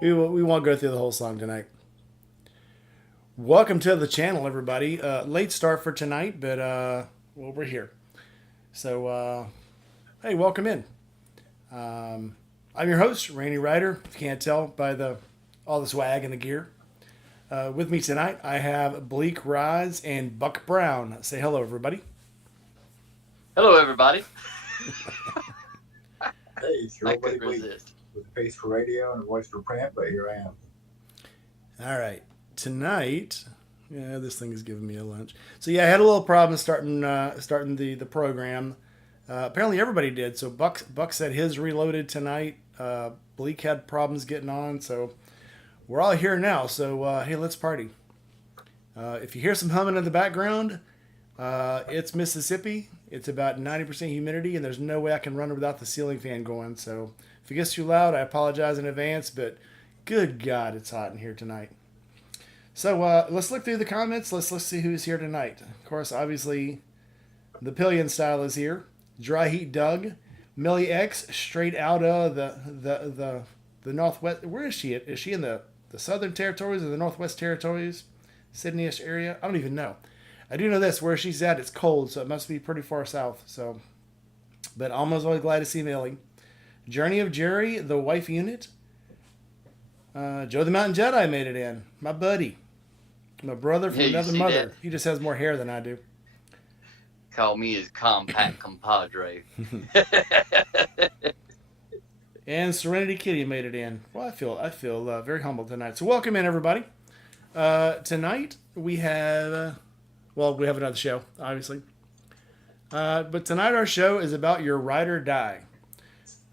We won't go through the whole song tonight. Welcome to the channel, everybody. Late start for tonight, but well, we're here. So hey, welcome in. I'm your host, Randy Ryder. If you can't tell by the all the swag and the gear. With me tonight, I have Bleak Rise and Buck Brown. Say hello, everybody. Hello, everybody. Hey, it's your I old buddy couldn't Bleak resist. with a face for radio and a voice for print, but here I am. All right, tonight. Yeah, this thing is giving me a lunch. So yeah, I had a little problem starting the program. Apparently everybody did. So Buck said his reloaded tonight. Bleak had problems getting on, so we're all here now. So hey, let's party. If you hear some humming in the background, it's Mississippi. It's about 90% humidity, and there's no way I can run without the ceiling fan going. So if it gets too loud, I apologize in advance. But good God, it's hot in here tonight. So let's look through the comments. Let's see who's here tonight. Of course, obviously, the Pillion style is here. Dry Heat Doug, Millie X, straight out of the Northwest. Where is she? Is she in the Southern Territories or the Northwest Territories, Sydney-ish area? I don't even know. I do know this: where she's at, it's cold, so it must be pretty far south. So, but almost always glad to see Millie. Journey of Jerry, the wife unit. Joe the Mountain Jedi made it in. My buddy, my brother from Yeah, you another see that? mother. He just has more hair than I do. Call me his compact compadre. And Serenity Kitty made it in. Well, I feel very humbled tonight. So welcome in, everybody. Tonight we have we have another show, obviously. But tonight our show is about your ride or die.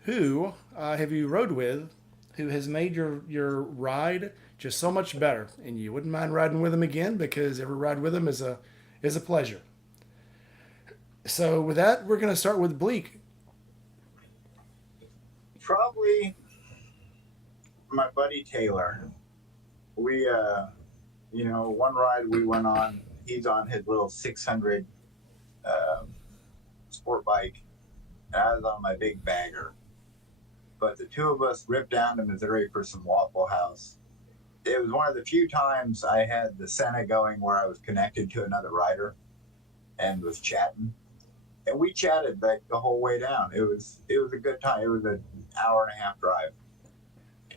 Who have you rode with? Who has made your ride just so much better, and you wouldn't mind riding with them again because every ride with them is a pleasure. So with that, we're going to start with Bleak. Probably my buddy Taylor. We, one ride we went on, he's on his little 600 uh, sport bike, and I was on my big bagger. But the two of us ripped down to Missouri for some Waffle House. It was one of the few times I had the Senna going where I was connected to another rider and was chatting. And we chatted like the whole way down. It was a good time. It was an hour and a half drive.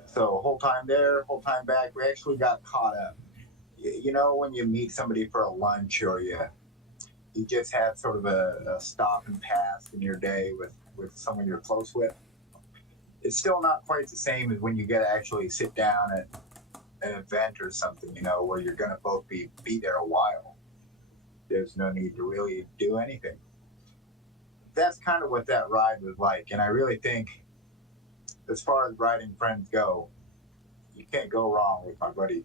So whole time there, whole time back, we actually got caught up. You know when you meet somebody for a lunch or you just have sort of a stop and pass in your day with someone you're close with. It's still not quite the same as when you get to actually sit down at an event or something, where you're gonna both be there a while. There's no need to really do anything. That's kind of what that ride was like. And I really think, as far as riding friends go, you can't go wrong with my buddy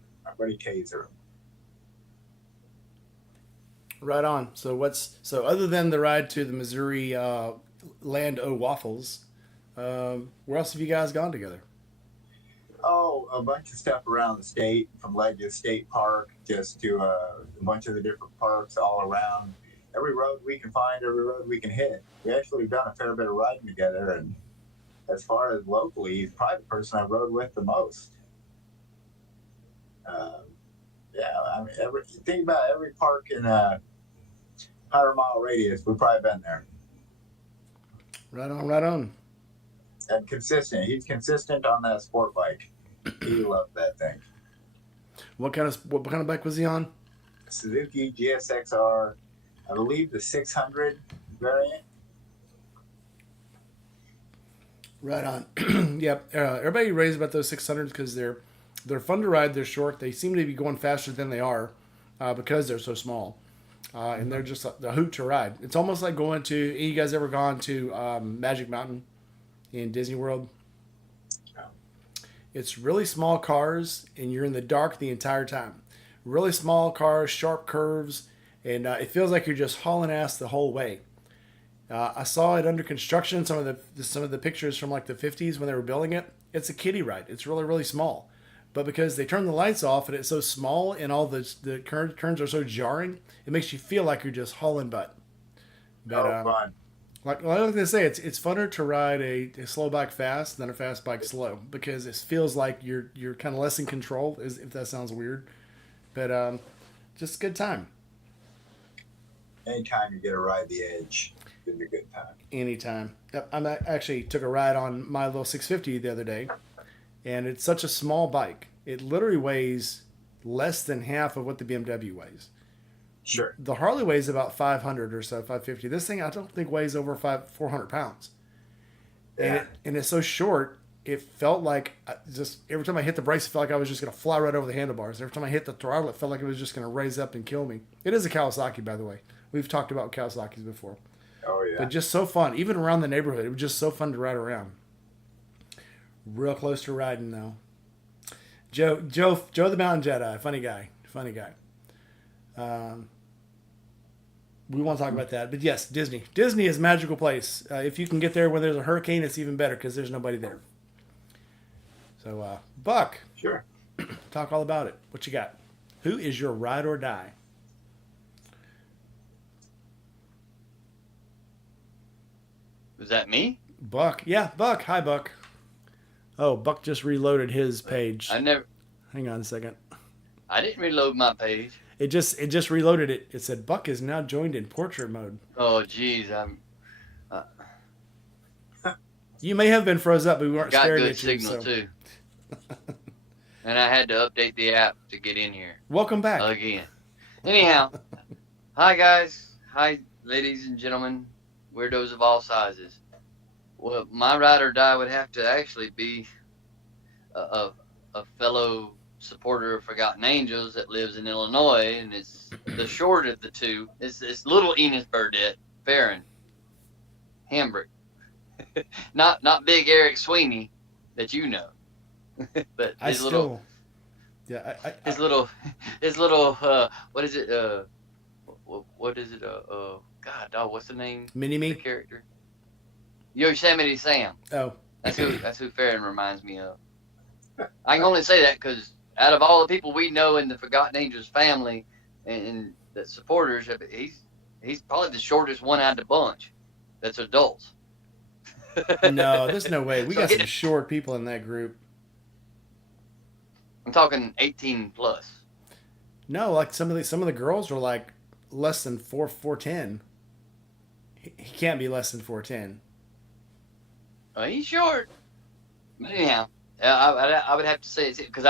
Taser. Right on. So other than the ride to the Missouri Land O Waffles, where else have you guys gone together? Oh, a bunch of stuff around the state, from Ledyard State Park just to a bunch of the different parks all around. Every road we can find, every road we can hit. We actually done a fair bit of riding together, and as far as locally, he's probably the person I rode with the most. Um, yeah, I mean, think about every park in a 100-mile radius. We've probably been there. Right on, right on. And consistent. He's consistent on that sport bike. He loved that thing. What kind of bike was he on? Suzuki GSXR, I believe the 600 variant. Right on. Yep. Everybody raves about those 600s because they're fun to ride. They're short. They seem to be going faster than they are because they're so small. And they're just a hoot to ride. It's almost like going to. You guys ever gone to Magic Mountain in Disney World? It's really small cars, and you're in the dark the entire time. Really small cars, sharp curves, and it feels like you're just hauling ass the whole way. I saw it under construction. Some of the pictures from like the 50s when they were building it. It's a kiddie ride. It's really really small, but because they turn the lights off and it's so small and all the turns are so jarring, it makes you feel like you're just hauling butt. But Oh, fun. Like I was gonna say, it's funner to ride a slow bike fast than a fast bike slow because it feels like you're kind of less in control. If that sounds weird, but just a good time Anytime you get to ride the edge, it's a good time. anytime. Yep, actually took a ride on my little 650 the other day, and it's such a small bike. It literally weighs less than half of what the BMW weighs. Sure. The Harley weighs about 500 or so, 550. This thing I don't think weighs over 400 pounds. Yeah. And it's so short. It felt like just every time I hit the brakes, it felt like I was just going to fly right over the handlebars. Every time I hit the throttle, it felt like it was just going to raise up and kill me. It is a Kawasaki, by the way. We've talked about Kawasaki's before, Oh yeah. but just so fun. Even around the neighborhood, it was just so fun to ride around. Real close to riding though. Joe the Mountain Jedi, funny guy. We won't talk about that, but yes, Disney. Disney is a magical place. If you can get there when there's a hurricane, it's even better because there's nobody there. So, Buck, Sure. talk all about it. What you got? Who is your ride or die? Was that me? Buck. Yeah, Buck. Hi, Buck. Oh, Buck just reloaded his page. I never. Hang on a second. I didn't reload my page. It just reloaded it. It said Buck is now joined in portrait mode. Oh, geez, I'm You may have been froze up, but we weren't got staring good at you. signal So. too. And I had to update the app to get in here Welcome back. again. Anyhow, hi guys, hi ladies and gentlemen, weirdos of all sizes. Well, my ride or die would have to actually be a fellow supporter of Forgotten Angels that lives in Illinois, and it's the short of the two. It's little Enos Burdett, Farron, Hambrick. not big Eric Sweeney that you know, but I his still. little his little what is it what is it God dog, what's the name Mini of the me. character? Yosemite Sam. Oh, That's who Farron reminds me of. I can only say that because out of all the people we know in the Forgotten Angels family and the supporters, he's probably the shortest one out of the bunch. That's adults. no, there's no way. We So got get- some short people in that group. I'm talking 18 plus. No, like some of the girls were like less than 4'10". He can't be less than 4'10". He's short. But anyhow, I would have to say it's because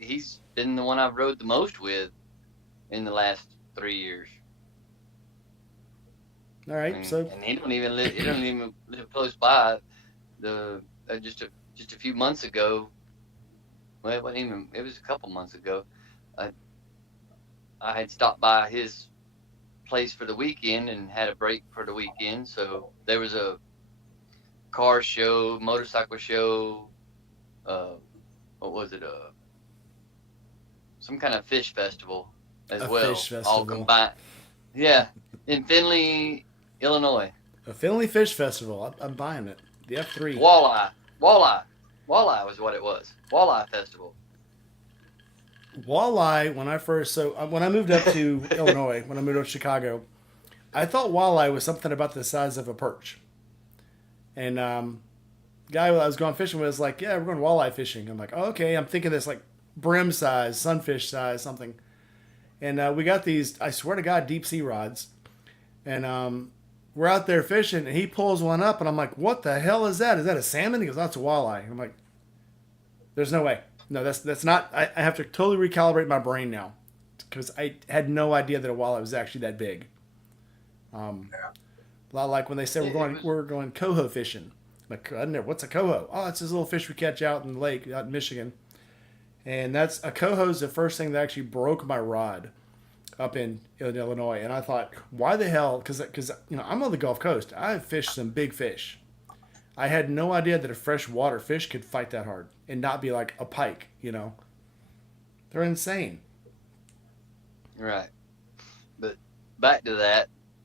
he's been the one I've rode the most with in the last 3 years. All right, And, so and he don't even live close by. Just a few months ago. Well, it wasn't even. It was a couple months ago. I had stopped by his place for the weekend and had a break for the weekend. So there was a car show, motorcycle show. What was it? Some kind of fish festival as A well. fish All festival. combined. Yeah, in Findlay, Illinois. a Finley Fish Festival. I'm buying it. The F3. Walleye was what it was. Walleye festival. Walleye. When I moved up to Illinois, when I moved up to Chicago, I thought walleye was something about the size of a perch. And guy I was going fishing with was like, "Yeah, we're going walleye fishing." I'm like, "Oh, okay." I'm thinking this like brim size, sunfish size, something. And we got these, I swear to God, deep sea rods. And we're out there fishing, and he pulls one up, and I'm like, "What the hell is that? Is that a salmon?" He goes, "That's a walleye." I'm like, "There's no way. No, that's not." I have to totally recalibrate my brain now because I had no idea that a walleye was actually that big. A lot like when they say we're going coho fishing. Like, I don't know, what's a coho? Oh, it's this little fish we catch out in the lake out in Michigan. And a coho's the first thing that actually broke my rod up in Illinois. And I thought, why the hell? Because I'm on the Gulf Coast. I've fished some big fish. I had no idea that a freshwater fish could fight that hard and not be like a pike. They're insane. Right. But back to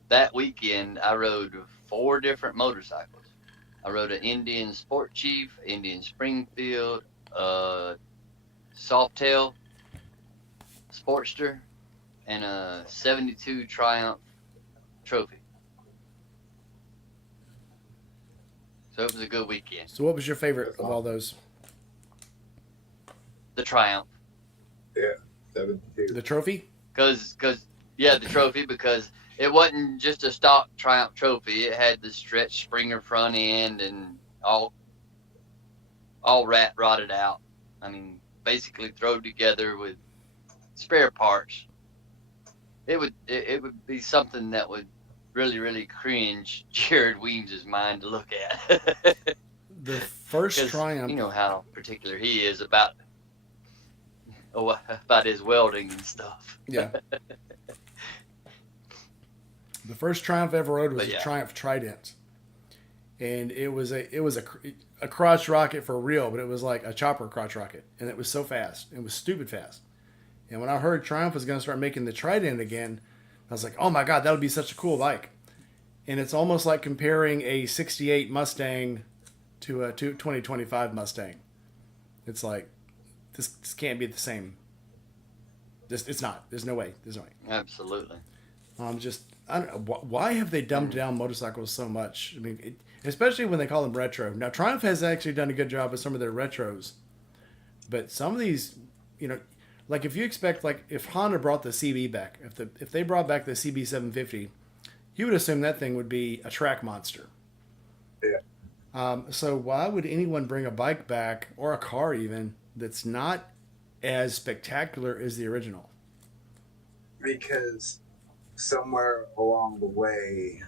that weekend, I rode 4 different motorcycles. I rode an Indian Sport Chief, Indian Springfield, Softail Sportster, and a 72 Triumph Trophy. So it was a good weekend. So what was your favorite That's of all those? The Triumph. Yeah, 72. The trophy? The trophy, because it wasn't just a stock Triumph trophy. It had the stretch Springer front end and all rotted out. I mean, basically thrown together with spare parts. It would be something that would really cringe Jared Weems' mind to look at. The first Triumph. You know how particular he is about his welding and stuff. Yeah. The first Triumph I ever rode was But a Triumph Trident, and it was a crotch rocket for real, but it was like a chopper crotch rocket, and it was so fast. It was stupid fast. And when I heard Triumph was going to start making the Trident again, I was like, oh my god, that would be such a cool bike. And it's almost like comparing a '68 Mustang to a 2025 Mustang. It's like this can't be the same. It's not. There's no way. Absolutely. I don't know, why have they dumbed down motorcycles so much? I mean, especially when they call them retro. Now, Triumph has actually done a good job with some of their retros, but some of these, like if you expect, like if Honda brought the CB back, if they brought back the CB 750, you would assume that thing would be a track monster. Yeah. So why would anyone bring a bike back, or a car even, that's not as spectacular as the original? Because somewhere along the way,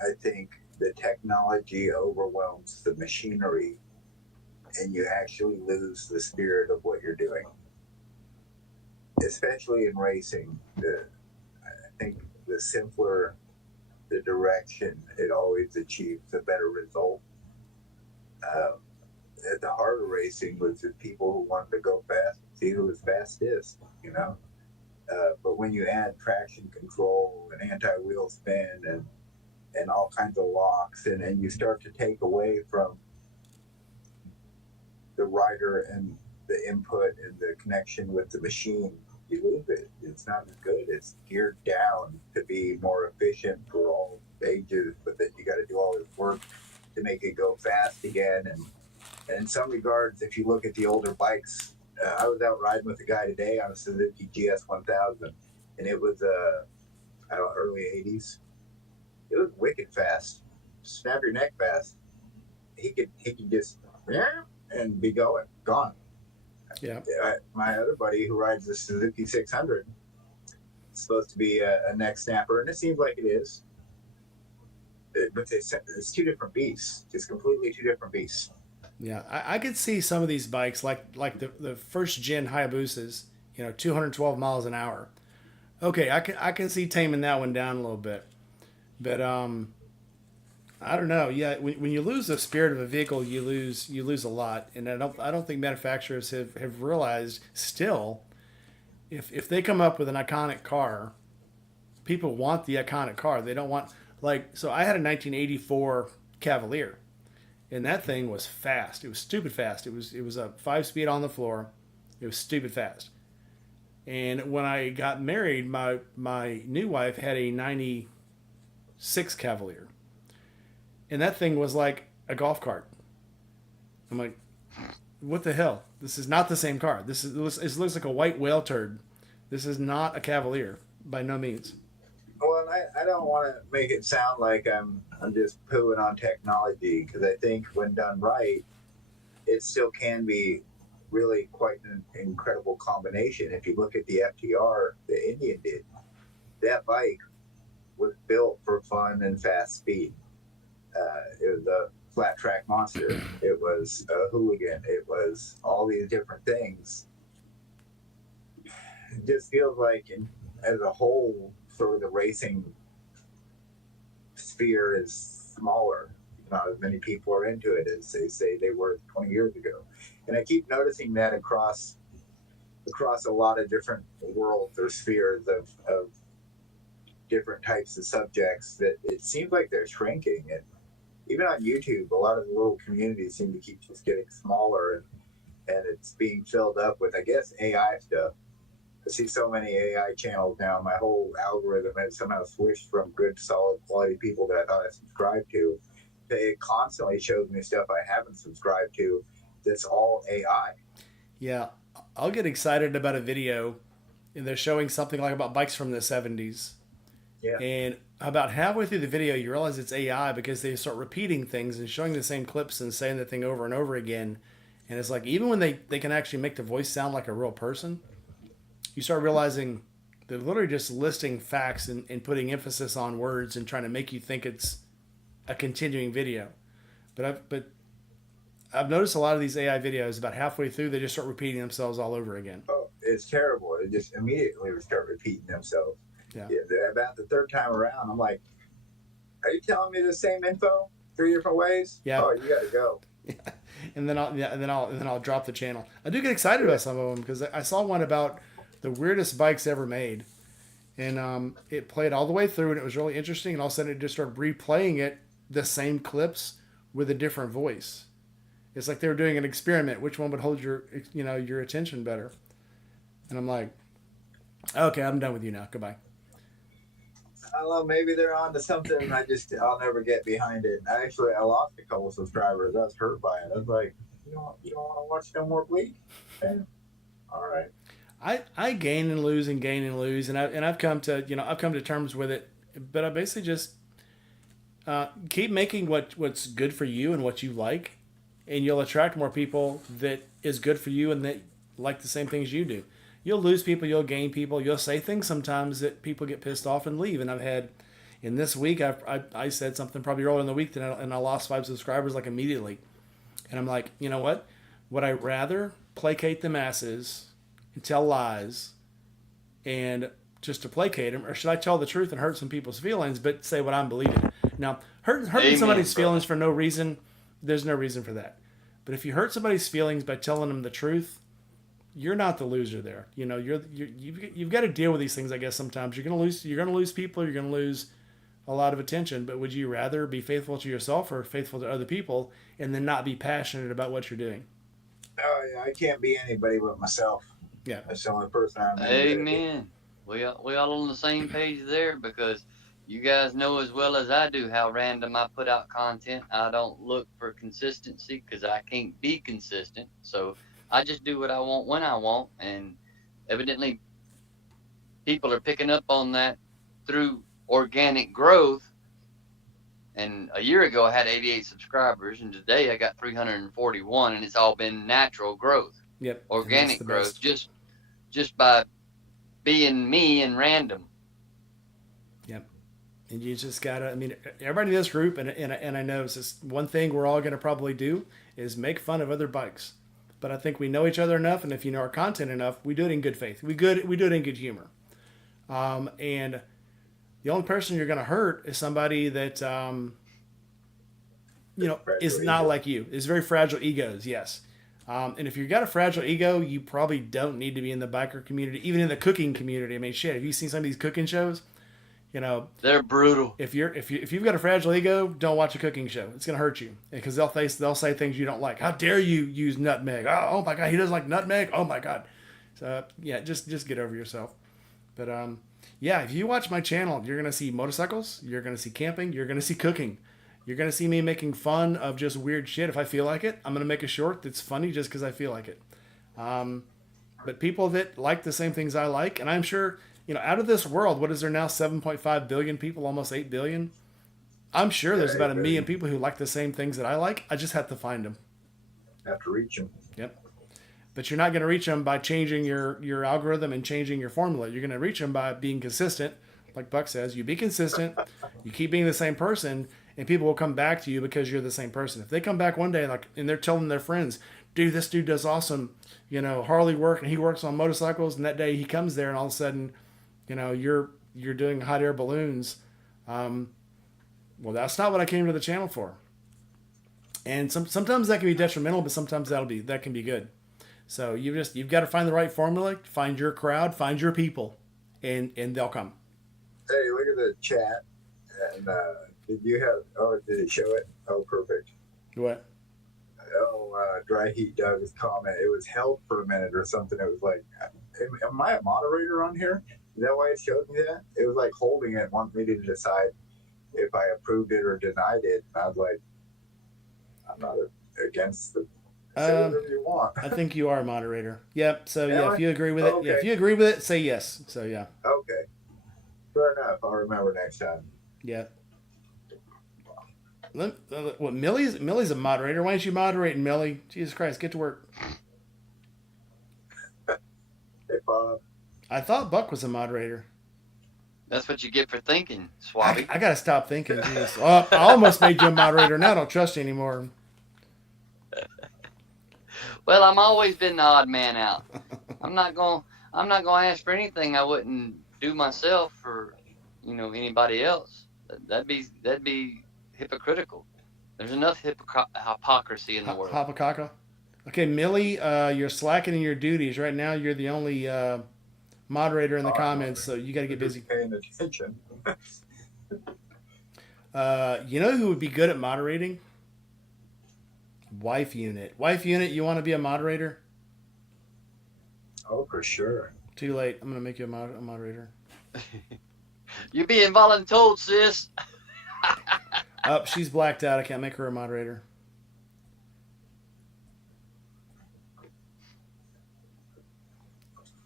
I think the technology overwhelms the machinery, and you actually lose the spirit of what you're doing. Especially in racing, I think the simpler the direction, it always achieves a better result. At the heart of racing was the people who wanted to go fast, see who was fastest, but when you add traction control and anti-wheel spin and all kinds of locks, and you start to take away from the rider and the input and the connection with the machine, you lose it. It's not as good. It's geared down to be more efficient for all ages, but then you got to do all this work to make it go fast again. And in some regards, if you look at the older bikes, I was out riding with a guy today on a Suzuki GS 1000, and it was early 80s. It was wicked fast, snap your neck fast. He could just and be gone. Yeah. My other buddy who rides the Suzuki 600 is supposed to be a neck snapper, and it seems like it is. But it's two different beasts, just completely two different beasts. Yeah, I could see some of these bikes, like the first gen Hayabusas, 212 miles an hour. Okay, I can see taming that one down a little bit, but I don't know. Yeah, when you lose the spirit of a vehicle, you lose a lot, and I don't think manufacturers have realized still, if they come up with an iconic car, people want the iconic car. They don't want, so I had a 1984 Cavalier. And that thing was fast. It was stupid fast. It was a 5-speed on the floor. It was stupid fast. And when I got married, my new wife had a 96 Cavalier. And that thing was like a golf cart. I'm like, what the hell? This is not the same car. It looks like a white whale turd. This is not a Cavalier by no means. Well, I don't want to make it sound like I'm just pooing on technology, because I think when done right, it still can be really quite an incredible combination. If you look at the FTR the Indian did, that bike was built for fun and fast speed. It was a flat track monster. It was a hooligan. It was all these different things. It just feels like, as a whole, sort of the racing sphere is smaller. Not as many people are into it as they say they were 20 years ago. And I keep noticing that across a lot of different worlds or spheres of different types of subjects, that it seems like they're shrinking. And even on YouTube, a lot of the little communities seem to keep just getting smaller, and it's being filled up with, I guess, AI stuff. I see so many AI channels now. My whole algorithm has somehow switched from good, solid, quality people that I thought I subscribed to it constantly shows me stuff I haven't subscribed to. That's all AI. Yeah, I'll get excited about a video, and they're showing something like about bikes from the 70s. Yeah. And about halfway through the video, you realize it's AI because they start repeating things and showing the same clips and saying the thing over and over again. And it's like, even when they can actually make the voice sound like a real person, you start realizing they're literally just listing facts and putting emphasis on words and trying to make you think it's a continuing video. But I've noticed a lot of these AI videos, about halfway through, they just start repeating themselves all over again. Oh, it's terrible. It just immediately would start repeating themselves. Yeah. About the third time around, I'm like, are you telling me the same info 3 different ways? Yeah. Oh, you got to go. And then I'll drop the channel. I do get excited about some of them because I saw one about the weirdest bikes ever made, and it played all the way through, and it was really interesting. And all of a sudden, it just started replaying it, the same clips with a different voice. It's like they were doing an experiment. Which one would hold your attention better? And I'm like, okay, I'm done with you now. Goodbye. I don't know. Maybe they're on to something. I'll never get behind it. I lost a couple subscribers. I was hurt by it. I was like, you don't want to watch no more bleed? Yeah. All right. I gain and lose, and I've come to terms with it. But I basically just keep making what's good for you and what you like, and you'll attract more people that is good for you and that like the same things you do. You'll lose people, you'll gain people, you'll say things sometimes that people get pissed off and leave. And I've had, in this week, I said something probably earlier in the week and I lost 5 subscribers like immediately. And I'm like, you know what? Would I rather placate the masses and tell lies and just to placate them, or should I tell the truth and hurt some people's feelings but say what I'm believing? Now, hurting somebody's feelings for no reason, there's no reason for that. But if you hurt somebody's feelings by telling them the truth, you're not the loser there. You've got to deal with these things. I guess sometimes you're gonna lose people. You're gonna lose a lot of attention. But would you rather be faithful to yourself or faithful to other people, and then not be passionate about what you're doing? Oh yeah, I can't be anybody but myself. Yeah, that's the only person I'm. Amen. We all on the same page there, because you guys know as well as I do how random I put out content. I don't look for consistency because I can't be consistent. So I just do what I want when I want, and evidently people are picking up on that through organic growth. And a year ago I had 88 subscribers, and today I got 341, and it's all been natural growth. Yep. Organic growth, just by being me and random. Yep. And you just gotta, everybody in this group, and I know it's just one thing we're all gonna probably do is make fun of other bikes. But I think we know each other enough, and if you know our content enough, we do it in good faith. We do it in good humor. And the only person you're going to hurt is somebody that, is not like you. Is very fragile egos, yes. And if you've got a fragile ego, you probably don't need to be in the biker community, even in the cooking community. Shit, have you seen some of these cooking shows? They're brutal. If you've got a fragile ego, don't watch a cooking show. It's gonna hurt you because they'll say things you don't like. How dare you use nutmeg? Oh my God, he doesn't like nutmeg. Oh my God. So yeah, just get over yourself. But if you watch my channel, you're gonna see motorcycles, you're gonna see camping, you're gonna see cooking, you're gonna see me making fun of just weird shit. If I feel like it, I'm gonna make a short that's funny just because I feel like it. But people that like the same things I like, and I'm sure. Out of this world, what is there now? 7.5 billion people, almost 8 billion. I'm sure there's about 1 million people who like the same things that I like. I just have to find them. Have to reach them. Yep. But you're not going to reach them by changing your algorithm and changing your formula. You're going to reach them by being consistent. Like Buck says, you be consistent. You keep being the same person, and people will come back to you because you're the same person. If they come back one day and they're telling their friends, dude, this dude does awesome, Harley work, and he works on motorcycles, and that day he comes there and all of a sudden, you're doing hot air balloons. Well, that's not what I came to the channel for. And sometimes that can be detrimental, but sometimes that can be good. So you've got to find the right formula, find your crowd, find your people, and they'll come. Hey, look at the chat. And did it show it? Oh, perfect. What? Dry Heat Doug's comment. It was held for a minute or something. It was like, am I a moderator on here? Is that why it showed me that? It was like holding it, wanting me to decide if I approved it or denied it. And I was like, I'm not against the. Say Um, whatever you want. I think you are a moderator. Yep. So Am yeah, I? if you agree with it, Okay. yeah, if you agree with it, say yes. So yeah, Okay. Fair enough. I'll remember next time. yeah. What Millie's a moderator. Why don't you moderate, Millie? Jesus Christ, get to work. Hey, Bob. I thought Buck was a moderator. That's what you get for thinking, I, Swabby. I gotta stop thinking. Jeez. Oh, I almost made you a moderator. Now I don't trust you anymore. Well, I'm always been the odd man out. I'm not gonna ask for anything I wouldn't do myself or, anybody else. That'd be hypocritical. There's enough hypocrisy in the world. Hopakaka. Okay, Millie, you're slacking in your duties right now. You're the only moderator in the comments, so you got to get busy. Paying attention. You know who would be good at moderating? Wife Unit. Wife Unit, you want to be a moderator? Oh, for sure. Too late. I'm gonna make you a moderator. You're being voluntold, sis. Oh, she's blacked out. I can't make her a moderator.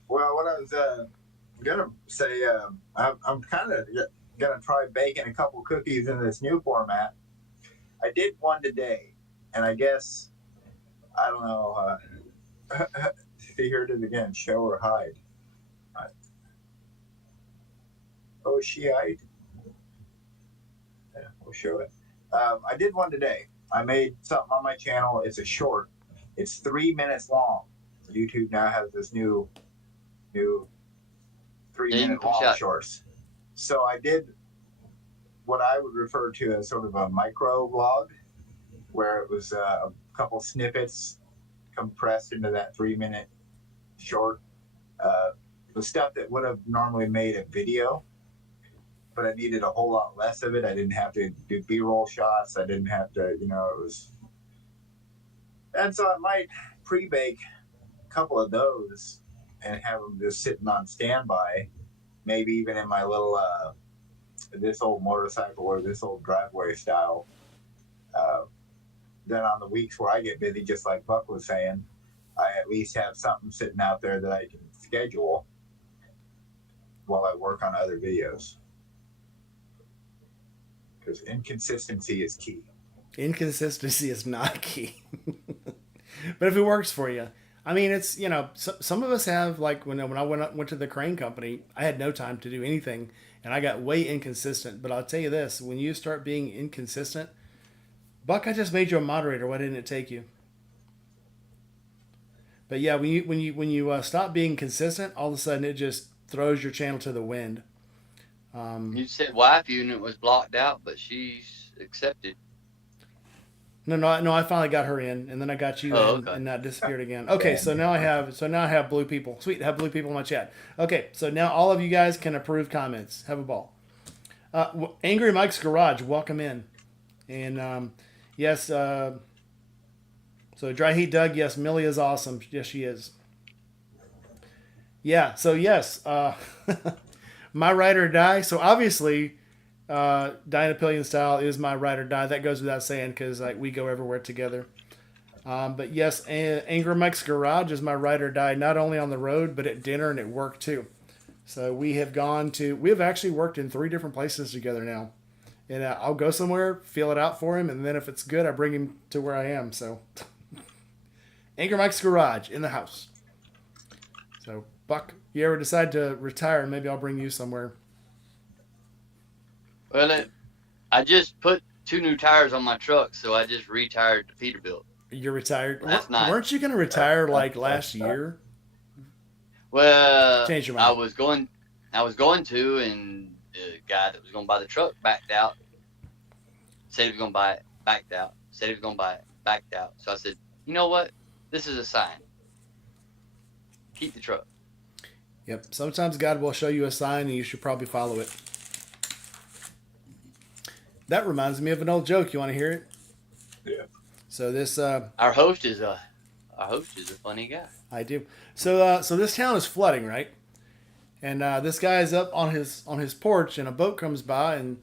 Well, what I was gonna say, I'm kind of gonna try baking a couple cookies in this new format. I did one today, and I guess I don't know if you heard it again, show or hide. Oh, she hide. Yeah, we'll show it. I did one today. I made something on my channel. It's a short. It's 3 minutes long. YouTube now has this new 3-minute long shorts. So I did what I would refer to as sort of a micro vlog, where it was a couple snippets compressed into that 3-minute short. The stuff that would have normally made a video, but I needed a whole lot less of it. I didn't have to do B-roll shots. I didn't have to, it was. And so I might pre-bake a couple of those and have them just sitting on standby, maybe even in my little, this old motorcycle or this old driveway style. Then on the weeks where I get busy, just like Buck was saying, I at least have something sitting out there that I can schedule while I work on other videos. Because inconsistency is key. Inconsistency is not key. But if it works for you, I mean, it's, some of us have, like when I went to the crane company, I had no time to do anything and I got way inconsistent. But I'll tell you this, when you start being inconsistent, Buck, I just made you a moderator. Why didn't it take you? But yeah, when you stop being consistent, all of a sudden it just throws your channel to the wind. You said wife unit was blocked out, but she's accepted. No, I finally got her in, and then I got you in, okay. and that disappeared again. Okay, so now I have blue people. Sweet, I have blue people in my chat. Okay, so now all of you guys can approve comments. Have a ball. Angry Mike's Garage, welcome in, and yes. So Dry Heat Doug, yes, Millie is awesome. Yes, she is. Yeah. So yes, my ride or die. So obviously. Dying a Pillion Style is my ride or die. That goes without saying because we go everywhere together. But yes, Angry Mike's Garage is my ride or die, not only on the road but at dinner and at work too. So we have actually worked in 3 different places together now, and I'll go somewhere, feel it out for him, and then if it's good, I bring him to where I am. So Angry Mike's Garage in the house. So Buck, you ever decide to retire, maybe I'll bring you somewhere. Well, I just put 2 new tires on my truck, so I just retired to Peterbilt. You're retired? That's nice. Weren't you going to retire last year? Well, Change your mind. I was going to, and the guy that was going to buy the truck backed out. Said he was going to buy it, backed out. Said he was going to buy it, backed out. So I said, you know what? This is a sign. Keep the truck. Yep. Sometimes God will show you a sign, and you should probably follow it. That reminds me of an old joke. You want to hear it? Yeah. So this Our host is a funny guy. I do. So this town is flooding, right? And this guy is up on his porch, and a boat comes by, and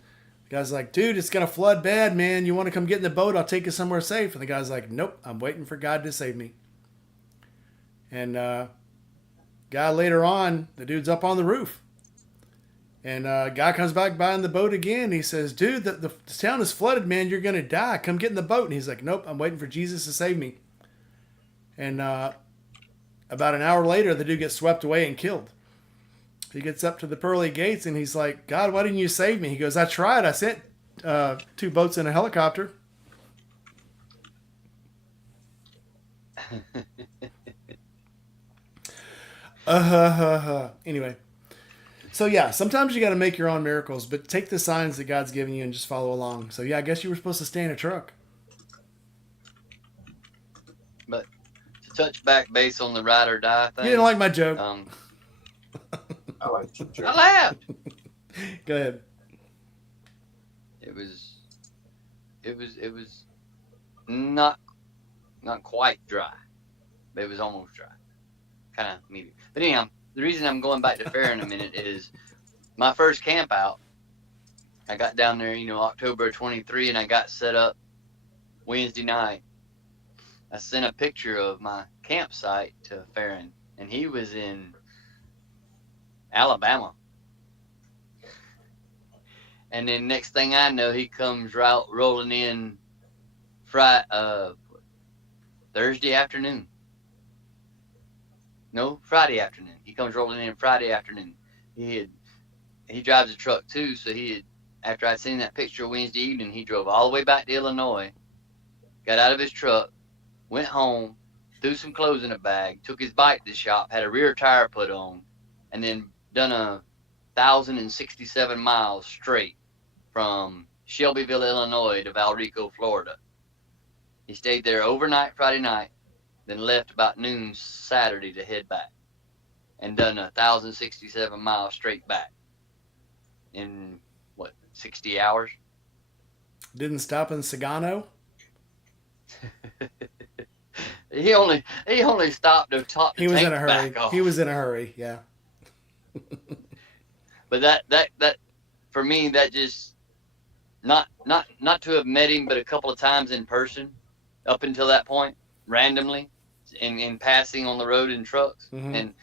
Guy's like, dude, it's going to flood bad, man. You want to come get in the boat? I'll take you somewhere safe. And the guy's like, nope, I'm waiting for God to save me. And guy later on, the dude's up on the roof. And guy comes back by in the boat again. He says, dude, the town is flooded, man. You're going to die. Come get in the boat. And he's like, nope, I'm waiting for Jesus to save me. And about an hour later, the dude gets swept away and killed. He gets up to the pearly gates and he's like, God, why didn't you save me? He goes, I tried. I sent 2 boats and a helicopter. Anyway. So yeah, sometimes you got to make your own miracles, but take the signs that God's giving you and just follow along. So yeah, I guess you were supposed to stay in a truck. But to touch back base on the ride or die thing. You didn't like my joke. I like your joke. I laughed. Go ahead. It was not quite dry, but it was almost dry, kind of medium. But anyhow, the reason I'm going back to fair in a minute is my first camp out. I got down there, October of 23, and I got set up Wednesday night. I sent a picture of my campsite to Farron, and he was in Alabama. And then next thing I know, he comes rolling in Thursday afternoon. No, Friday afternoon. He comes rolling in Friday afternoon. He drives a truck too, so after I'd seen that picture Wednesday evening, he drove all the way back to Illinois, got out of his truck, went home, threw some clothes in a bag, took his bike to the shop, had a rear tire put on, and then done 1,067 miles straight from Shelbyville, Illinois to Valrico, Florida. He stayed there overnight Friday night, then left about noon Saturday to head back, and done 1,067 miles straight back in 60 hours. Didn't stop in Sagano. He only stopped to top the He was tank in a hurry. back off. He was in a hurry. Yeah. But that for me, that just not to have met him, but a couple of times in person up until that point, randomly in passing on the road in trucks. Mm-hmm. And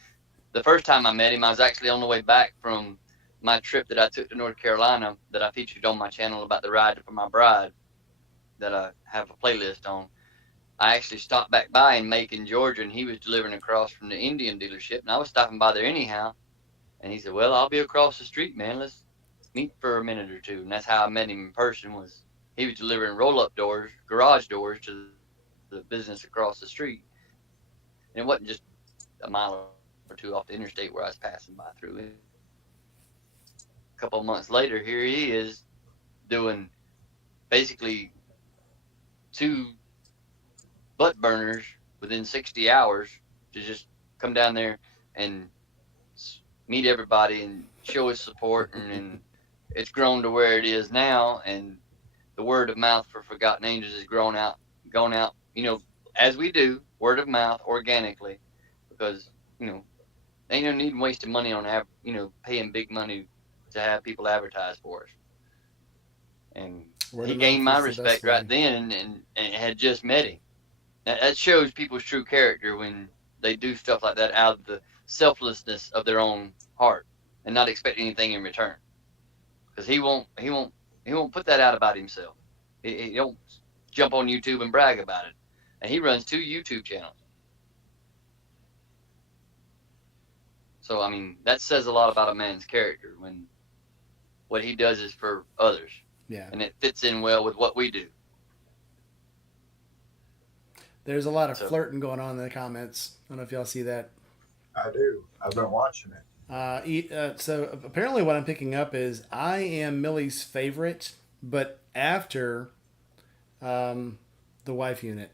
the first time I met him, I was actually on the way back from my trip that I took to North Carolina that I featured on my channel about the ride for my bride that I have a playlist on. I actually stopped back by in Macon, Georgia, and he was delivering across from the Indian dealership, and I was stopping by there anyhow. And he said, well, I'll be across the street, man. Let's meet for a minute or two. And that's how I met him in person. He was delivering roll-up doors, garage doors to the business across the street. And it wasn't just a mile or two off the interstate where I was passing by through it. A couple of months later, here he is doing basically 2 butt burners within 60 hours to just come down there and meet everybody and show his support. And it's grown to where it is now, and the word of mouth for Forgotten Angels has gone out, as we do, word of mouth organically, because, ain't no need wasting money on, paying big money to have people advertise for us. And he gained my respect right then and had just met him. That shows people's true character when they do stuff like that out of the selflessness of their own heart and not expect anything in return. Because he won't put that out about himself. He don't jump on YouTube and brag about it. And he runs 2 YouTube channels. So, that says a lot about a man's character when what he does is for others. Yeah. And it fits in well with what we do. There's a lot of flirting going on in the comments. I don't know if y'all see that. I do. I've been watching it. So apparently what I'm picking up is I am Millie's favorite, but after the wife unit.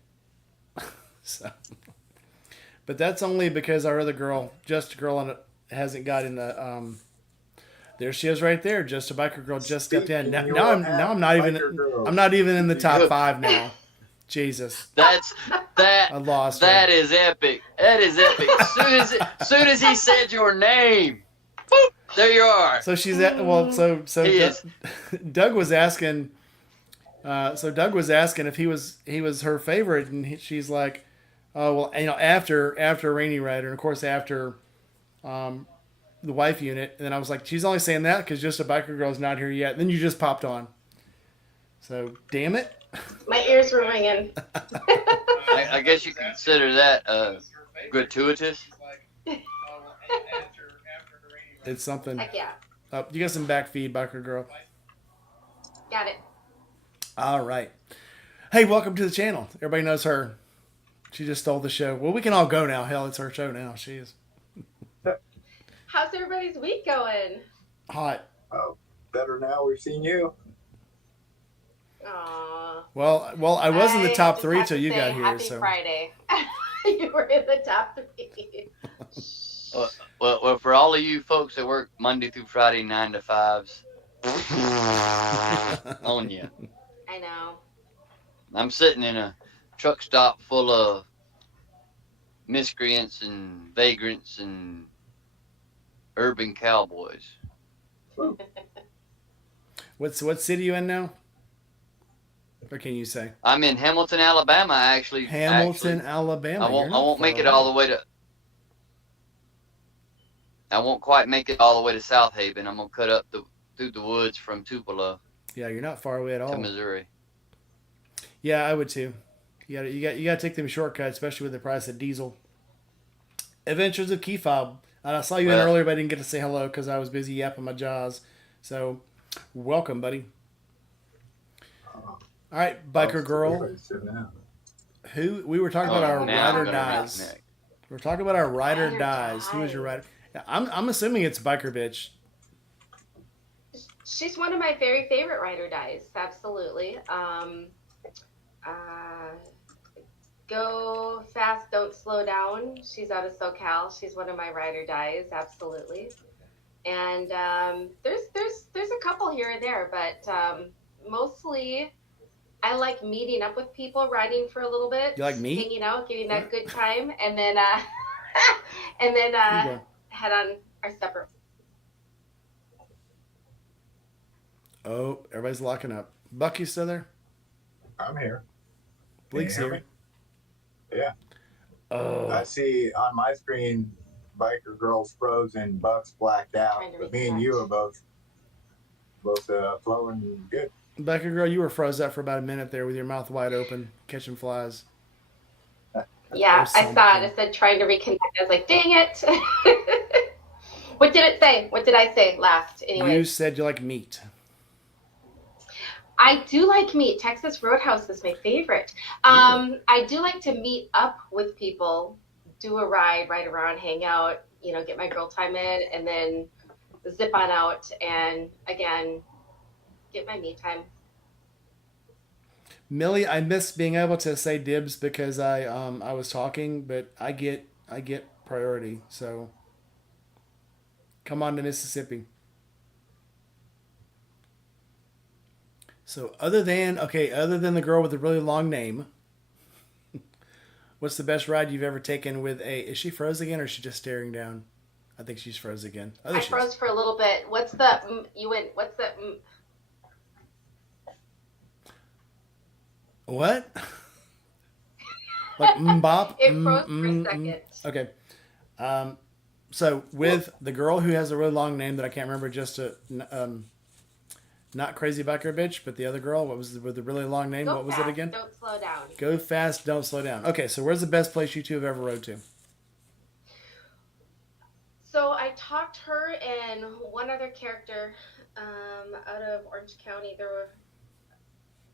So, but that's only because our other girl, Just a Girl, hasn't got in the. There she is, right there. Just a Biker Girl just stepped in. Now I'm not even. I'm not even in the top 5 now. Jesus. I lost. That is epic. That is epic. As soon as he said your name, boop, There you are. So she's at He is. Doug was asking. Doug was asking if he was her favorite, and she's like, "Oh well, after Rainy Rider, and of course after the wife unit." And then I was like, "She's only saying that because Just a Biker Girl's not here yet." And then you just popped on. So damn it. My ears were ringing. I guess you consider that gratuitous. It's something. Heck yeah. You got some back feed, Biker Girl. Got it. All right. Hey, welcome to the channel. Everybody knows her. She just stole the show. Well, we can all go now. Hell, it's her show now. She is How's everybody's week going? hot. Oh, better now we've seen you. Aww. Well, I was in the top just three have till to you say got here. Happy So Friday. You were in the top 3. Well, for all of you folks that work Monday through Friday, 9 to 5s, on you. I know. I'm sitting in a truck stop full of miscreants and vagrants and urban cowboys. what city you in now? Or can you say I'm in Hamilton, Alabama. Hamilton, Alabama? I won't make it all the way to. I won't quite make it all the way to South Haven. I'm gonna cut up through the woods from Tupelo Yeah, you're not far away at to all. Missouri. Yeah, I would too. You got to take them shortcuts, especially with the price of diesel. Adventures of Key Fob. I saw you in Well- earlier, but I didn't get to say hello because I was busy yapping my jaws. So, welcome, buddy. All right, Biker Girl. Who we were talking about our now I'm rider gonna dies. redneck. We're talking about our rider Rider dies. Who is your rider? Yeah, I'm assuming it's Biker Bitch. She's one of my very favorite rider dies. Absolutely. Go fast, don't slow down. She's out of SoCal. She's one of my rider dies. Absolutely. And there's a couple here and there, but mostly I like meeting up with people, riding for a little bit. You like meat? Hanging out, getting that good time, and then Okay. head on our separate. Oh, everybody's locking up. Buck, you still there? I'm here. Bleak's Can you hear here. Yeah. Oh, I see on my screen, Biker Girl's frozen, Buck's blacked out. Trying to But me and you are both flowing good. Biker Girl, you were froze up for about a minute there with your mouth wide open, catching flies. Yeah, Or I saw it. something. It said trying to reconnect. I was like, dang it. What did it say? What did I say last? Anyway, You said you like meat. I do like meat. Texas Roadhouse is my favorite. I do like to meet up with people, do a ride around, hang out, get my girl time in, and then zip on out and again, get my me time. Millie, I miss being able to say dibs because I was talking, but I get priority. So come on to Mississippi. So other than the girl with a really long name, what's the best ride you've ever taken with is she froze again or is she just staring down? I think she's froze again. Oh, there I she is. froze for a little bit. What's the you went? What's the What? Like mbop? It froze for a second. Okay. So with the girl who has a really long name that I can't remember, just not Crazy Biker Bitch, but the other girl, what was with the really long name? Go What was fast, it again? Don't slow down. Go fast, don't slow down. Okay, so where's the best place you two have ever rode to? So I talked her and one other character out of Orange County.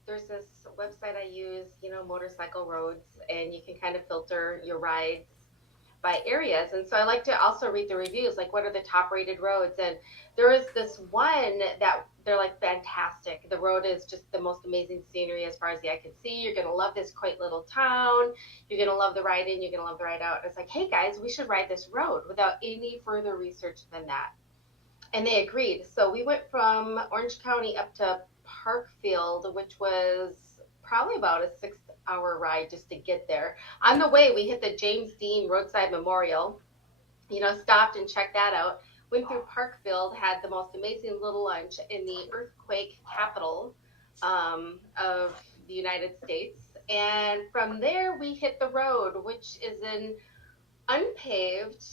There's this website I use, Motorcycle Roads, and you can kind of filter your rides by areas. And so I like to also read the reviews, like what are the top rated roads. And there is this one that they're like fantastic. The road is just the most amazing scenery as far as the eye can see. You're going to love this quaint little town. You're going to love the ride in. You're going to love the ride out. And it's like, hey guys, we should ride this road without any further research than that. And they agreed. So we went from Orange County up to Parkfield, which was probably about a 6-hour ride just to get there. On the way, we hit the James Dean Roadside Memorial, stopped and checked that out. went through Parkville, had the most amazing little lunch in the earthquake capital of the United States. And from there, we hit the road, which is an unpaved,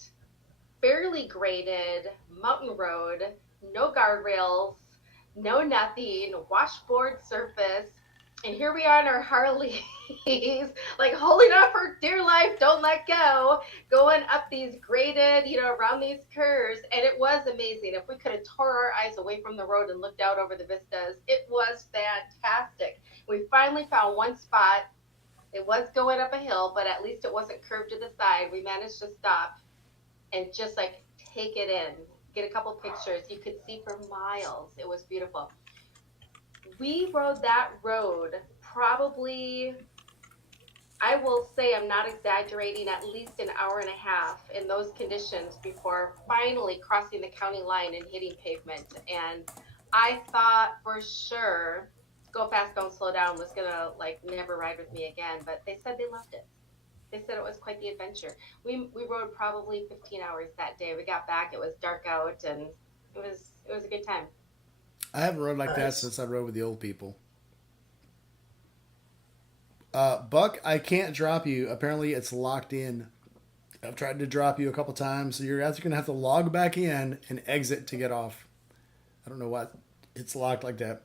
barely graded mountain road, no guardrails, no nothing, washboard surface. And here we are on our Harleys, like holding on for dear life, don't let go, going up these graded, around these curves. And it was amazing. If we could have tore our eyes away from the road and looked out over the vistas, it was fantastic. We finally found one spot. It was going up a hill, but at least it wasn't curved to the side. We managed to stop and just like take it in, get a couple pictures. You could see for miles. It was beautiful. We rode that road probably, I will say, I'm not exaggerating, at least an hour and a half in those conditions before finally crossing the county line and hitting pavement. And I thought for sure Go Fast, Don't Slow Down was gonna like never ride with me again, but they said they loved it. They said it was quite the adventure. We rode probably 15 hours that day. We got back, it was dark out, and it was a good time. I haven't rode like that since I rode with the old people. Buck, I can't drop you. Apparently, it's locked in. I've tried to drop you a couple times, so you're actually going to have to log back in and exit to get off. I don't know why it's locked like that.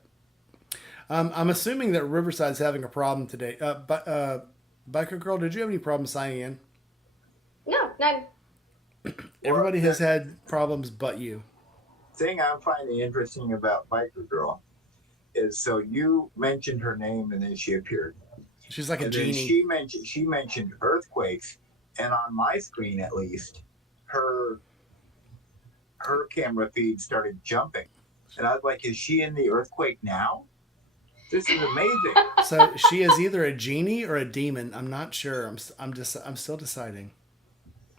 I'm assuming that Riverside's having a problem today. Biker Girl, did you have any problems signing in? No, none. Everybody has had problems but you. Thing I'm finding interesting about Biker Girl is, so you mentioned her name and then she appeared. She's like a And genie. then she mentioned earthquakes, and on my screen at least, her camera feed started jumping, and I was like, "Is she in the earthquake now? This is amazing." So she is either a genie or a demon. I'm not sure. I'm still deciding.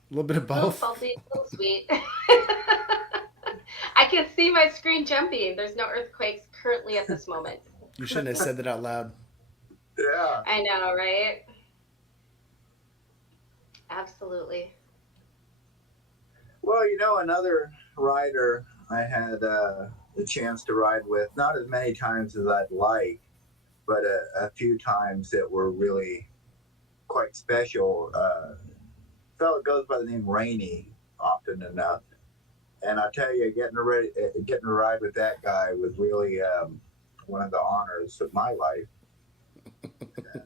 A little bit of A little both. salty, a little sweet. I can see my screen jumping. There's no earthquakes currently at this moment. You shouldn't have said that out loud. Yeah. I know, right? Absolutely. Well, another rider I had the chance to ride with, not as many times as I'd like, but a few times that were really quite special. Fellow goes by the name Rainey often enough, and I tell you, getting to ride with that guy was really one of the honors of my life. And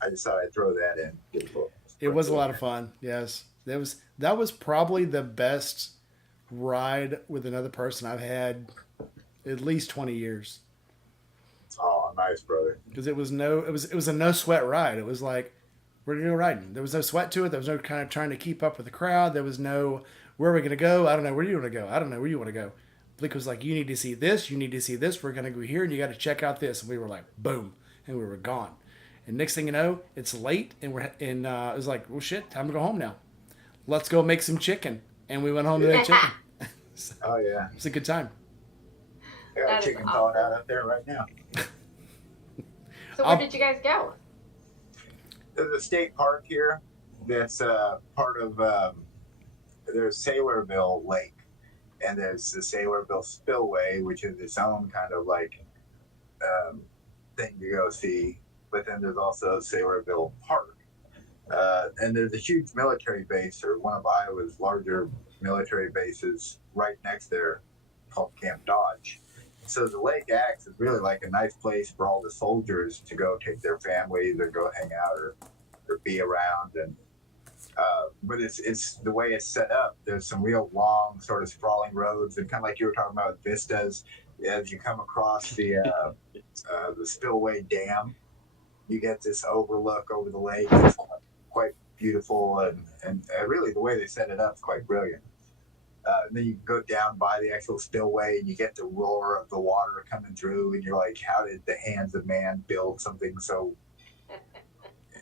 I just thought I'd throw that in. It was a lot of fun. Yes, that was probably the best ride with another person I've had at least 20 years. Oh, nice, brother. Because it was a no sweat ride. It was like, we're gonna go riding. There was no sweat to it. There was no kind of trying to keep up with the crowd. There was no, where are we gonna go? I don't know. Where do you want to go? I don't know where you want to go. Blake was like, you need to see this. You need to see this. We're gonna go here, and you got to check out this. And we were like, boom, and we were gone. And next thing you know, it's late, and it was like, well, shit, time to go home now. Let's go make some chicken, and we went home to that chicken. So, Oh yeah, it's a good time. I got That is chicken calling awesome. out up there right now. So where did you guys go? There's a state park here that's part of there's Sailorville Lake, and there's the Sailorville Spillway, which is its own kind of like thing to go see. But then there's also Sailorville Park, and there's a huge military base, or one of Iowa's larger military bases, right next there, called Camp Dodge. So the lake acts as really like a nice place for all the soldiers to go take their families or go hang out or be around. And but it's the way it's set up. There's some real long, sort of sprawling roads, and kind of like you were talking about with vistas. As you come across the Spillway Dam, you get this overlook over the lake. It's quite beautiful, and really the way they set it up is quite brilliant. And then you go down by the actual spillway and you get the roar of the water coming through, and you're like, how did the hands of man build something so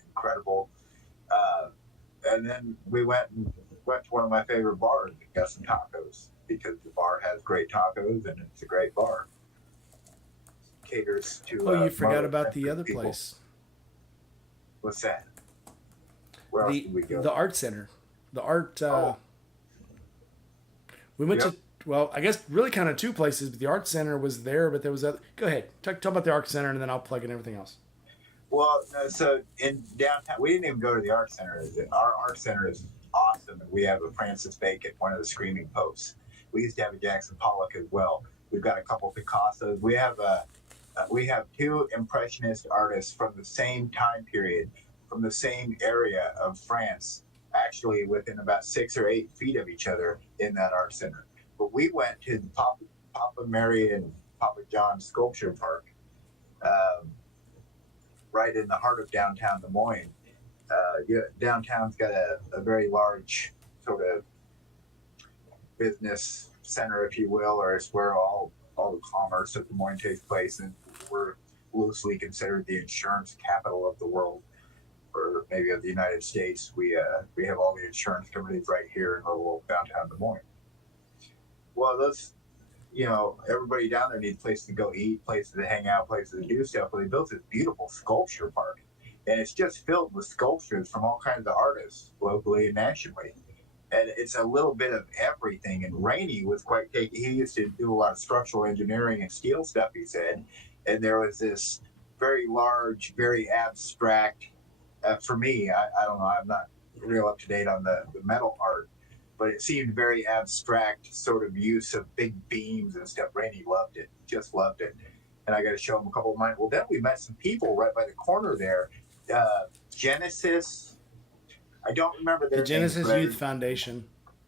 incredible? And then we went to one of my favorite bars and got some tacos, because the bar has great tacos and it's a great bar. Caters to Oh, you forgot about motor the other people. place. What's that? Where else did we go? The art center. The art. Oh. We went Yep. well, I guess really kind of two places, but the art center was there, but there was other. Go ahead, talk about the art center, and then I'll plug in everything else. Well, no, so in downtown, we didn't even go to the art center. Our art center is awesome, and we have a Francis Bacon, one of the Screaming Popes. We used to have a Jackson Pollock as well. We've got a couple Picassos. We have two impressionist artists from the same time period, from the same area of France, actually within about 6 or 8 feet of each other in that art center. But we went to the Papa Mary and Papa John Sculpture Park, right in the heart of downtown Des Moines. Downtown's got a very large sort of business center, if you will, or it's where all the commerce of Des Moines takes place, and we're loosely considered the insurance capital of the world, or maybe of the United States. We have all the insurance companies right here in little downtown Des Moines. Well, those, everybody down there needs places to go eat, places to hang out, places to do stuff. Well, they built this beautiful sculpture park, and it's just filled with sculptures from all kinds of artists, locally and nationally. And it's a little bit of everything. And Rainey was quite taken. He used to do a lot of structural engineering and steel stuff, he said. And there was this very large, very abstract, for me, I don't know, I'm not real up to date on the metal art, but it seemed very abstract sort of use of big beams and stuff. Rainey loved it, just loved it. And I got to show him a couple of mine. Well, then we met some people right by the corner there. Genesis, I don't remember their The Genesis names, Youth Foundation.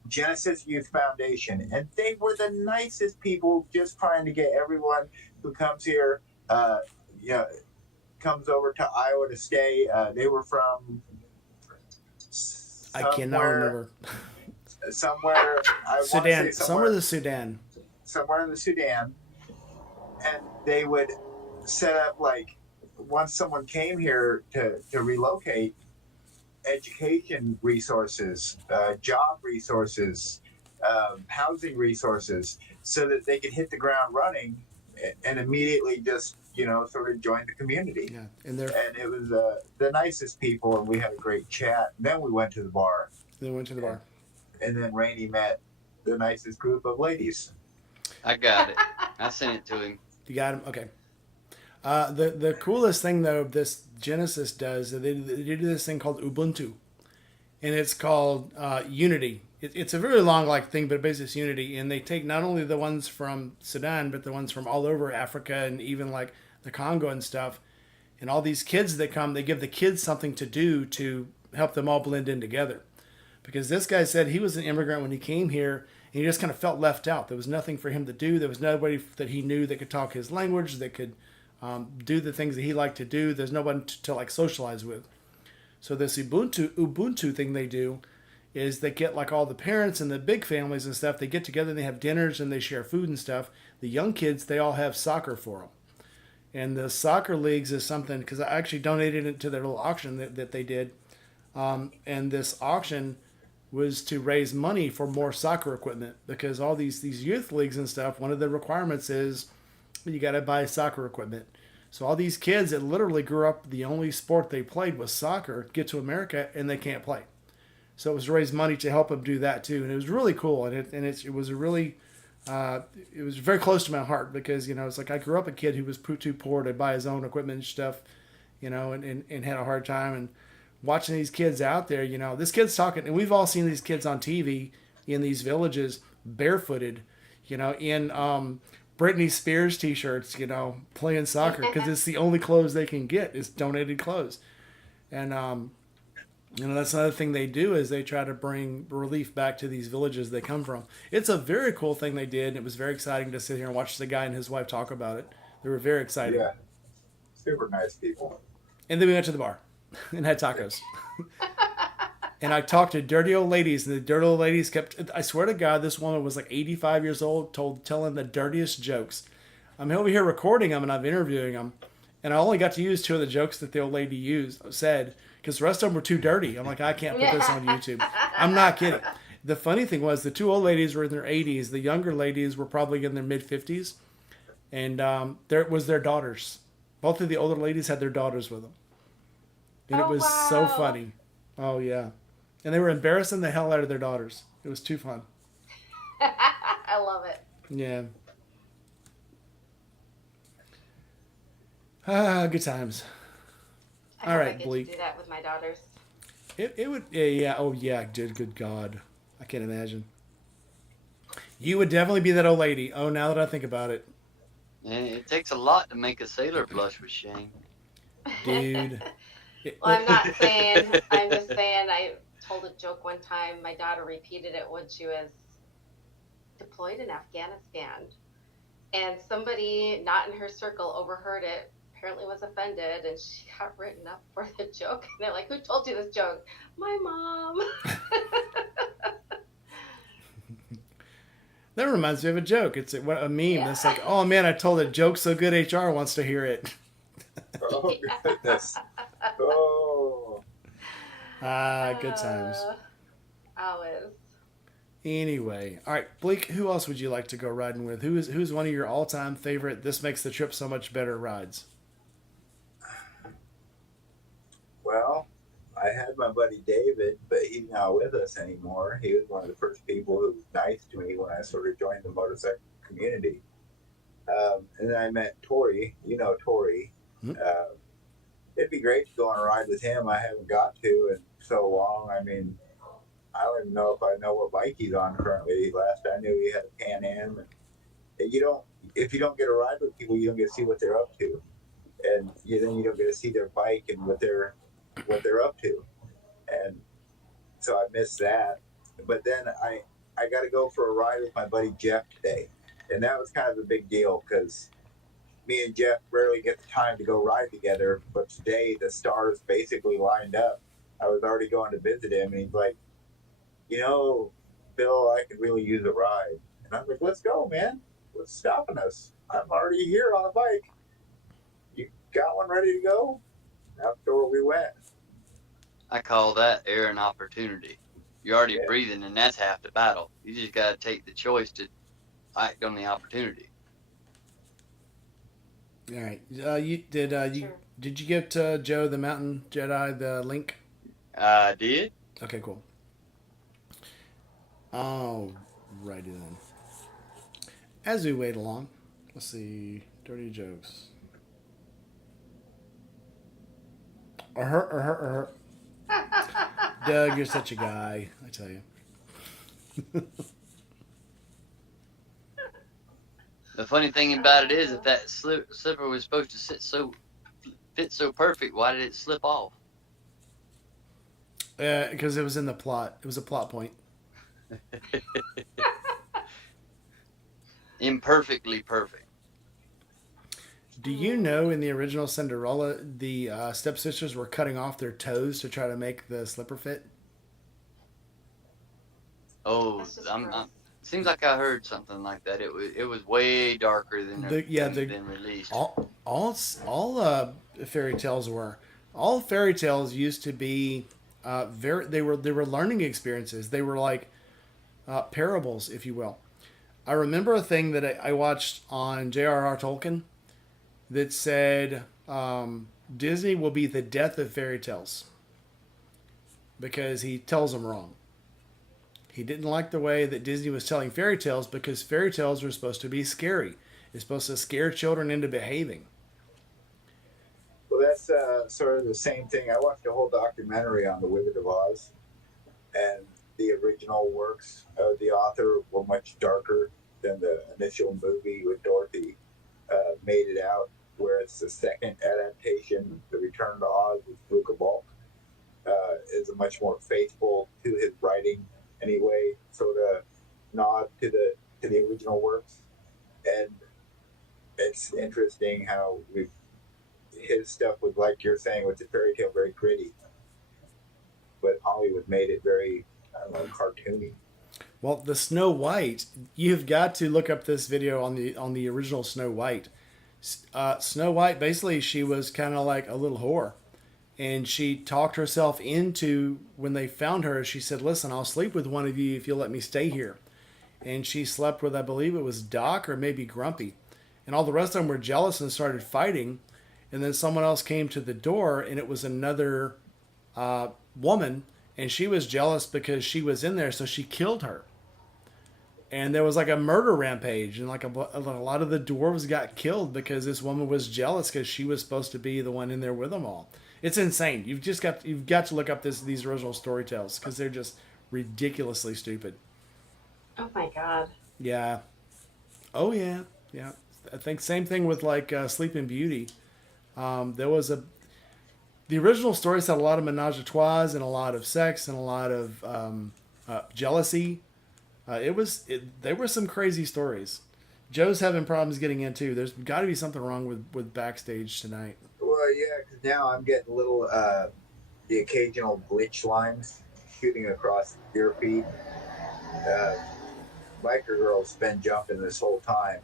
Genesis Youth Foundation, and they were the nicest people, just trying to get everyone who comes here, comes over to Iowa to stay. They were from I cannot remember. Somewhere, Sudan, somewhere in the Sudan. Somewhere in the Sudan, and they would set up, like, once someone came here to relocate, education resources, job resources, housing resources, so that they could hit the ground running and immediately just, sort of join the community. Yeah, and it was the nicest people, and we had a great chat. And then we went to the bar. And then Rainey met the nicest group of ladies. I got it. I sent it to him. You got him? Okay. The coolest thing, though, this Genesis does, they do this thing called Ubuntu. And it's called Unity. It's a very long thing, but basically it's Unity. And they take not only the ones from Sudan, but the ones from all over Africa and even like the Congo and stuff. And all these kids that come, they give the kids something to do to help them all blend in together. Because this guy said he was an immigrant when he came here, and he just kind of felt left out. There was nothing for him to do. There was nobody that he knew that could talk his language, that could do the things that he liked to do. There's no one to socialize with. So this Ubuntu thing they do is they get all the parents and the big families and stuff. They get together and they have dinners and they share food and stuff. The young kids, they all have soccer for them. And the soccer leagues is something, because I actually donated it to their little auction that they did. And this auction was to raise money for more soccer equipment, because all these youth leagues and stuff, one of the requirements is you got to buy soccer equipment. So all these kids that literally grew up, the only sport they played was soccer, get to America and they can't play. So it was to raise money to help them do that too. And it was really cool. And it was a really, it was very close to my heart, because, it's like I grew up a kid who was too poor to buy his own equipment and stuff, and had a hard time. And watching these kids out there, this kid's talking, and we've all seen these kids on TV in these villages barefooted, in Britney Spears t-shirts, playing soccer, because it's the only clothes they can get is donated clothes. And, that's another thing they do, is they try to bring relief back to these villages they come from. It's a very cool thing they did. And it was very exciting to sit here and watch the guy and his wife talk about it. They were very excited. Yeah. Super nice people. And then we went to the bar and had tacos. And I talked to dirty old ladies, and the dirty old ladies I swear to God, this woman was 85 years old, telling the dirtiest jokes. I'm over here recording them, and I'm interviewing them, and I only got to use 2 of the jokes that the old lady said, because the rest of them were too dirty. I'm like, I can't put this on YouTube. I'm not kidding. The funny thing was, the 2 old ladies were in their 80s. The younger ladies were probably in their mid-50s, and there was their daughters. Both of the older ladies had their daughters with them. And it was so funny. Oh, yeah. And they were embarrassing the hell out of their daughters. It was too fun. I love it. Yeah. Good times. I All hope I right, get to Bleak. do that with my daughters. It would, yeah, yeah. Oh, yeah, dude, good God. I can't imagine. You would definitely be that old lady. Oh, now that I think about it. And it takes a lot to make a sailor blush with shame. Dude. Well, I'm not saying, I'm just saying I told a joke one time. My daughter repeated it when she was deployed in Afghanistan. And somebody not in her circle overheard it, apparently was offended, and she got written up for the joke. And they're like, "Who told you this joke?" My mom. That reminds me of a joke. It's a meme. Yeah. It's like, oh man, I told a joke so good HR wants to hear it. Oh goodness. Oh. Good times. Always. Anyway, all right, Blake. Who else would you like to go riding with? Who's one of your all-time favorite? This makes the trip so much better rides. Well, I had my buddy David, but he's not with us anymore. He was one of the first people who was nice to me when I sort of joined the motorcycle community. And then I met Tori. You know Tori. Hmm. It'd be great to go on a ride with him. I haven't got to in so long. I mean, I don't even know if I know what bike he's on currently. Last I knew, he had a Pan Am. And you don't, if you don't get a ride with people, you don't get to see what they're up to, and then you don't get to see their bike and what they're up to, and so I missed that. But then I got to go for a ride with my buddy Jeff today, and that was kind of a big deal because me and Jeff rarely get the time to go ride together. But today the stars basically lined up. I was already going to visit him, and he's like, Bill, I could really use a ride. And I'm like, let's go, man. What's stopping us? I'm already here on a bike. You got one ready to go? After we went. I call that air and opportunity. You're already Yeah. breathing, and that's half the battle. You just got to take the choice to act on the opportunity. All right. Did you get Joe the Mountain Jedi the link? I did. Okay, cool. All righty then. As we wait along, let's see. Dirty jokes. Doug, you're such a guy. I tell you. The funny thing about it is, if that slipper was supposed to fit so perfect, why did it slip off? Because it was in the plot. It was a plot point. Imperfectly perfect. Do you know in the original Cinderella, the stepsisters were cutting off their toes to try to make the slipper fit? Oh, That's just gross. seems like I heard something like that. It was way darker than than released. All fairy tales were. All fairy tales used to be they were learning experiences. They were like parables, if you will. I remember a thing that I watched on J.R.R. Tolkien that said Disney will be the death of fairy tales because he tells them wrong. He didn't like the way that Disney was telling fairy tales because fairy tales were supposed to be scary. It's supposed to scare children into behaving. Well, that's sort of the same thing. I watched a whole documentary on The Wizard of Oz, and the original works of the author were much darker than the initial movie with Dorothy made it out, whereas the second adaptation, The Return to Oz with Luca Balk, is a much more faithful to his writing anyway, sort of nod to the original works. And it's interesting how his stuff was, like you're saying, with the fairy tale, very gritty, but Hollywood made it very, I don't know, cartoony. Well, the Snow White, you've got to look up this video on the original Snow White. Snow White, basically, she was kind of like a little whore. And she talked herself into, when they found her, she said, listen, I'll sleep with one of you if you'll let me stay here. And she slept with, I believe it was Doc or maybe Grumpy. And all the rest of them were jealous and started fighting. And then someone else came to the door, and it was another woman. And she was jealous because she was in there, so she killed her. and there was like a murder rampage, and like a lot of the dwarves got killed because this woman was jealous because she was supposed to be the one in there with them all. It's insane. You've got to look up these original story tales because they're just ridiculously stupid. Oh my god. Yeah. Oh yeah. Yeah. I think same thing with like Sleeping Beauty. There was the original stories had a lot of menage a trois and a lot of sex and a lot of jealousy. They were some crazy stories. Joe's having problems getting in too. There's got to be something wrong with Backstage tonight. Well, yeah, because now I'm getting little, the occasional glitch lines shooting across your feed. Biker Girl's been jumping this whole time.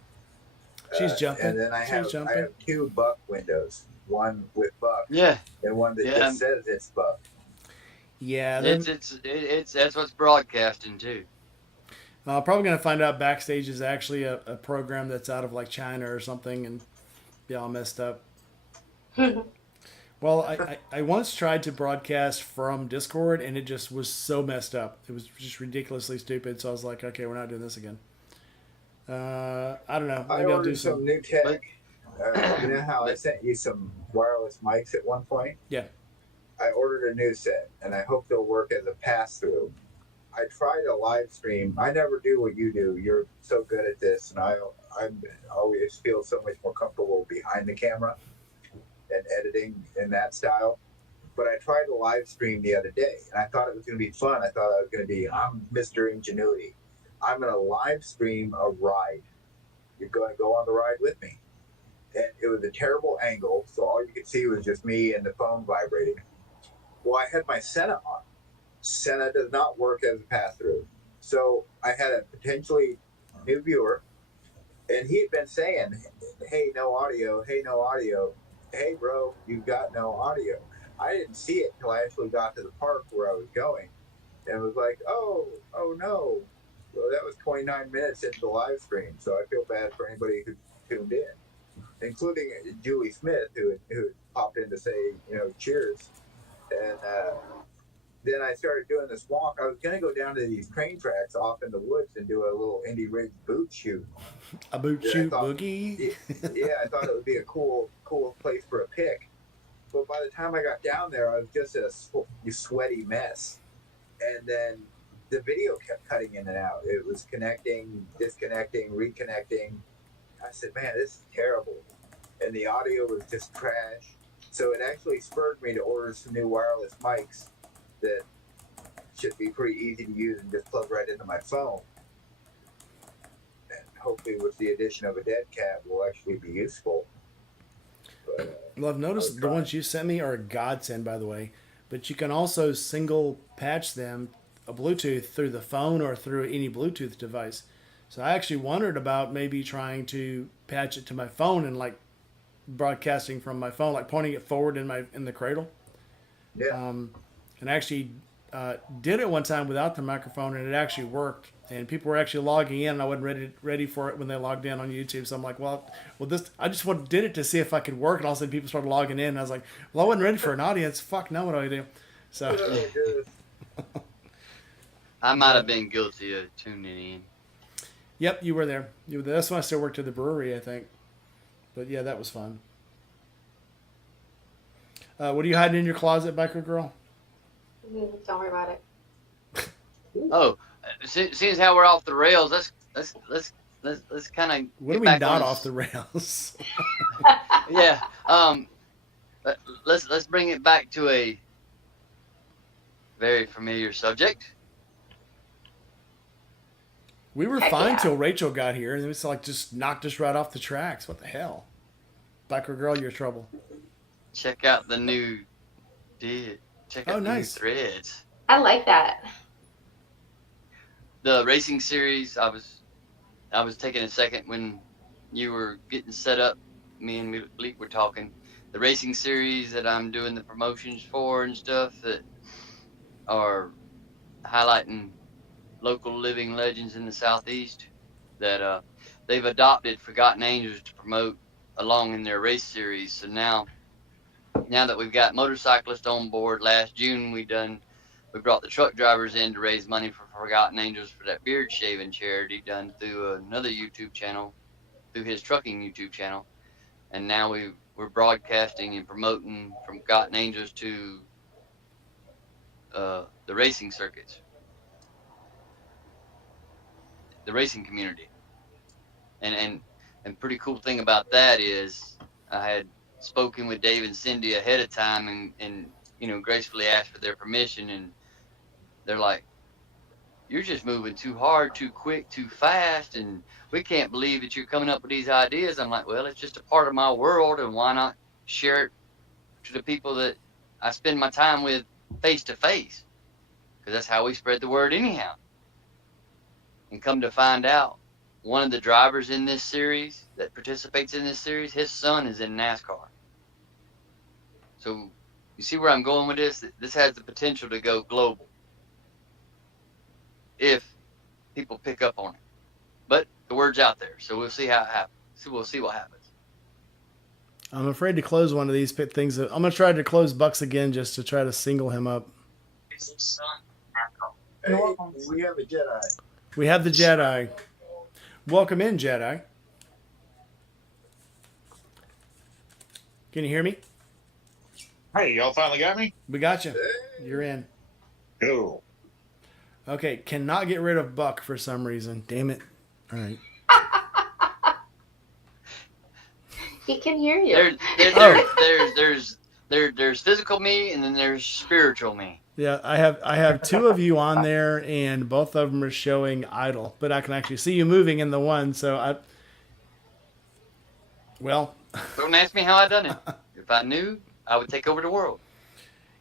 She's jumping. And then I have two Buck windows, one with Buck, Yeah, and one that just says it's Buck. Yeah, it's that's what's broadcasting too. Probably gonna find out Backstage is actually a program that's out of like China or something, and be all messed up. Well, I once tried to broadcast from Discord, and it just was so messed up. It was just ridiculously stupid. So I was like, okay, we're not doing this again. I don't know. Maybe I'll do some new tech. You know how I sent you some wireless mics at one point? Yeah. I ordered a new set, and I hope they'll work as a pass-through. I tried a live stream. I never do what you do. You're so good at this, and I always feel so much more comfortable behind the camera and editing in that style. But I tried a live stream the other day, and I thought it was going to be fun. I thought I was going to be, I'm Mr. Ingenuity. I'm going to live stream a ride. You're going to go on the ride with me. And it was a terrible angle, so all you could see was just me and the phone vibrating. Well, I had my Senna on. Senna does not work as a pass-through. So I had a potentially new viewer, and he had been saying, hey, no audio, hey, no audio. Hey, bro, you've got no audio. I didn't see it until I actually got to the park where I was going. And was like, oh no. Well, that was 29 minutes into the live stream, so I feel bad for anybody who tuned in, including Julie Smith, who popped in to say, cheers. And then I started doing this walk. I was going to go down to these train tracks off in the woods and do a little Indy Ridge boot shoot. A boot shoot boogie? Yeah, I thought it would be a cool place for a pick. But by the time I got down there, I was just a sweaty mess. And then the video kept cutting in and out. It was connecting, disconnecting, reconnecting. I said, man, this is terrible. And the audio was just trash. So it actually spurred me to order some new wireless mics that should be pretty easy to use and just plug right into my phone. And hopefully with the addition of a dead cat will actually be useful. But, well, I've noticed the ones you sent me are a godsend, by the way. But you can also single patch them a Bluetooth through the phone or through any Bluetooth device. So I actually wondered about maybe trying to patch it to my phone and like broadcasting from my phone, like pointing it forward in the cradle. Yeah. And I actually did it one time without the microphone, and it actually worked. And people were actually logging in, and I wasn't ready for it when they logged in on YouTube. So I'm like, well, this I just did it to see if I could work, and all of a sudden people started logging in, and I was like, well, I wasn't ready for an audience. Fuck, now what do I do? So I might have been guilty of tuning in. Yep, you were there. That's when I still worked at the brewery, I think. But yeah, that was fun. What are you hiding in your closet, Biker Girl? Don't worry about it. Oh, seeing how we're off the rails, let's kind of. What do we not off the rails? Yeah. Let's bring it back to a very familiar subject. We were fine till Rachel got here, and it was like just knocked us right off the tracks. What the hell? Biker Girl, you're trouble. Check out the new Check out the new threads. I like that. The racing series, I was taking a second when you were getting set up. Me and Malik were talking. The racing series that I'm doing the promotions for and stuff that are highlighting local living legends in the Southeast that they've adopted Forgotten Angels to promote along in their race series. So now that we've got motorcyclists on board, last June we we brought the truck drivers in to raise money for Forgotten Angels for that beard shaving charity done through another YouTube channel, through his trucking YouTube channel. And now we're broadcasting and promoting from Forgotten Angels to the racing circuits, the racing community. And pretty cool thing about that is I had spoken with Dave and Cindy ahead of time and you know, gracefully asked for their permission, and they're like, you're just moving too hard, too quick, too fast, and we can't believe that you're coming up with these ideas. I'm like, well, it's just a part of my world, and why not share it to the people that I spend my time with face to face? Because that's how we spread the word anyhow. And come to find out, one of the drivers in this series that participates in this series, his son is in NASCAR. So you see where I'm going with this? This has the potential to go global if people pick up on it. But the word's out there, so we'll see how it happens. So we'll see what happens. I'm afraid to close one of these things. I'm going to try to close Bucks again just to try to single him up. Hey, we have a Jedi. We have the Jedi. Welcome in, Jedi. Can you hear me? Hey, y'all finally got me? We got you. You're in. Cool. Okay, cannot get rid of Buck for some reason. Damn it. All right. He can hear you. There's physical me, and then there's spiritual me. Yeah, I have two of you on there, and both of them are showing idle, but I can actually see you moving in the one. So Don't ask me how I done it. If I knew, I would take over the world.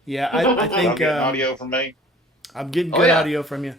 Yeah, I think I'm getting audio from me. I'm getting good audio from you.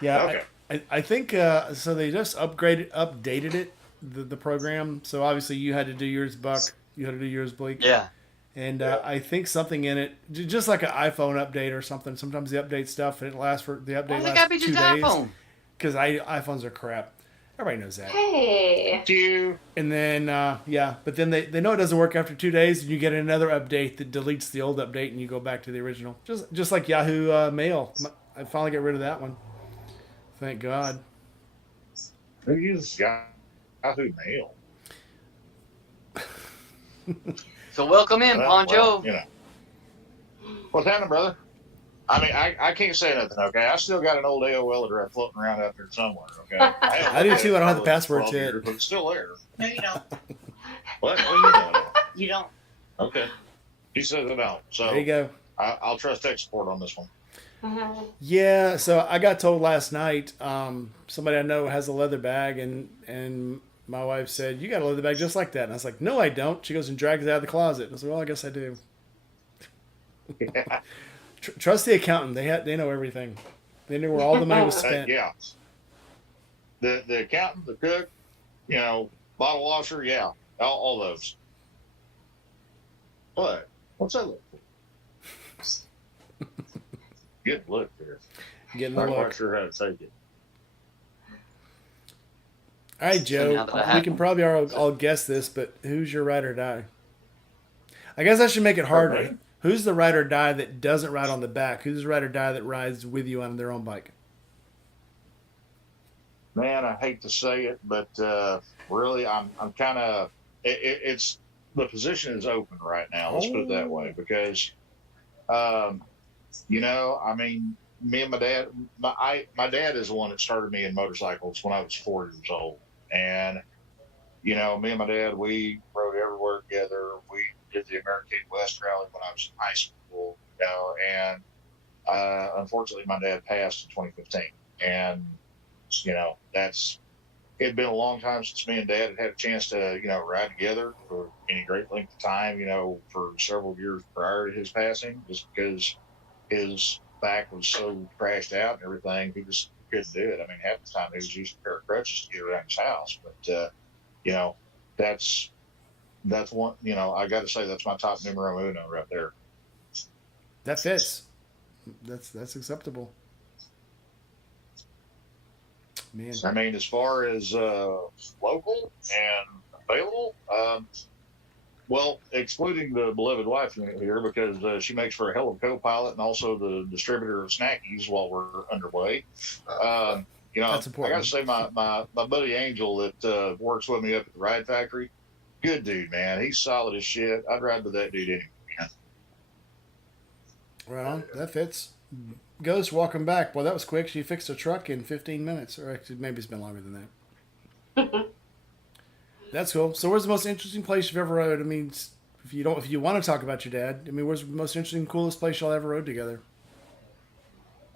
Yeah, Okay. I think so. They just updated it, the program. So obviously you had to do yours, Buck. You had to do yours, Blake. Yeah. And I think something in it, just like an iPhone update or something. Sometimes they update stuff and the update Why does it lasts gotta be 2 just days. iPhone? Because iPhones are crap. Everybody knows that. Hey. Thank you. And then but then they know it doesn't work after 2 days, and you get another update that deletes the old update, and you go back to the original. Just like Yahoo Mail. I finally got rid of that one. Thank God. Who uses Yahoo Mail? So welcome in, Poncho. Well, you know. What's happening, brother? I mean, I can't say nothing, okay? I still got an old AOL address floating around out there somewhere, okay? I do too. I don't have the password yet. But it's still there. No, you don't. What are you doing? You don't. Okay. He says I don't. So There you go. I'll trust tech support on this one. Yeah, so I got told last night, somebody I know has a leather bag, and my wife said, "You got a leather bag just like that." And I was like, "No, I don't." She goes and drags it out of the closet. And I was like, "Well, I guess I do." Yeah. Trust the accountant. They know everything. They knew where all the money was spent. Yeah. The accountant, the cook, you know, bottle washer, yeah, all those. What? What's that look for? Good look there. Getting the I'm not look. quite sure how to take it. All right, So Joe. now that I We have can them. probably all guess this, but who's your ride or die? I guess I should make it harder. Okay. Who's the ride or die that doesn't ride on the back? Who's the ride or die that rides with you on their own bike? Man, I hate to say it, but really, I'm kind of. It's the position is open right now. Let's put it that way, because, you know, I mean, me and my dad. My dad is the one that started me in motorcycles when I was 4 years old, and you know, me and my dad, we rode everywhere together. We did the American West Rally when I was in high school, you know, and unfortunately, my dad passed in 2015, and you know, it'd been a long time since me and Dad had a chance to, you know, ride together for any great length of time, you know, for several years prior to his passing, just because his back was so crashed out and everything, he just couldn't do it. I mean, half the time he was using a pair of crutches to get around his house. But, you know, that's one, you know, I got to say that's my top numero uno right there. That fits. That's acceptable. Man. I mean, as far as local and available, well, excluding the beloved wife unit here because she makes for a hell of a co-pilot and also the distributor of snackies while we're underway. You know, That's I important. got to say, my buddy Angel that works with me up at the Ride Factory, good dude, man. He's solid as shit. I'd ride with that dude anyway, man. Right on. That fits. Ghost, welcome back. Well, that was quick. She fixed a truck in 15 minutes, or actually, maybe it's been longer than that. That's cool. So, where's the most interesting place you've ever rode? I mean, if you want to talk about your dad, I mean, where's the most interesting, coolest place y'all ever rode together?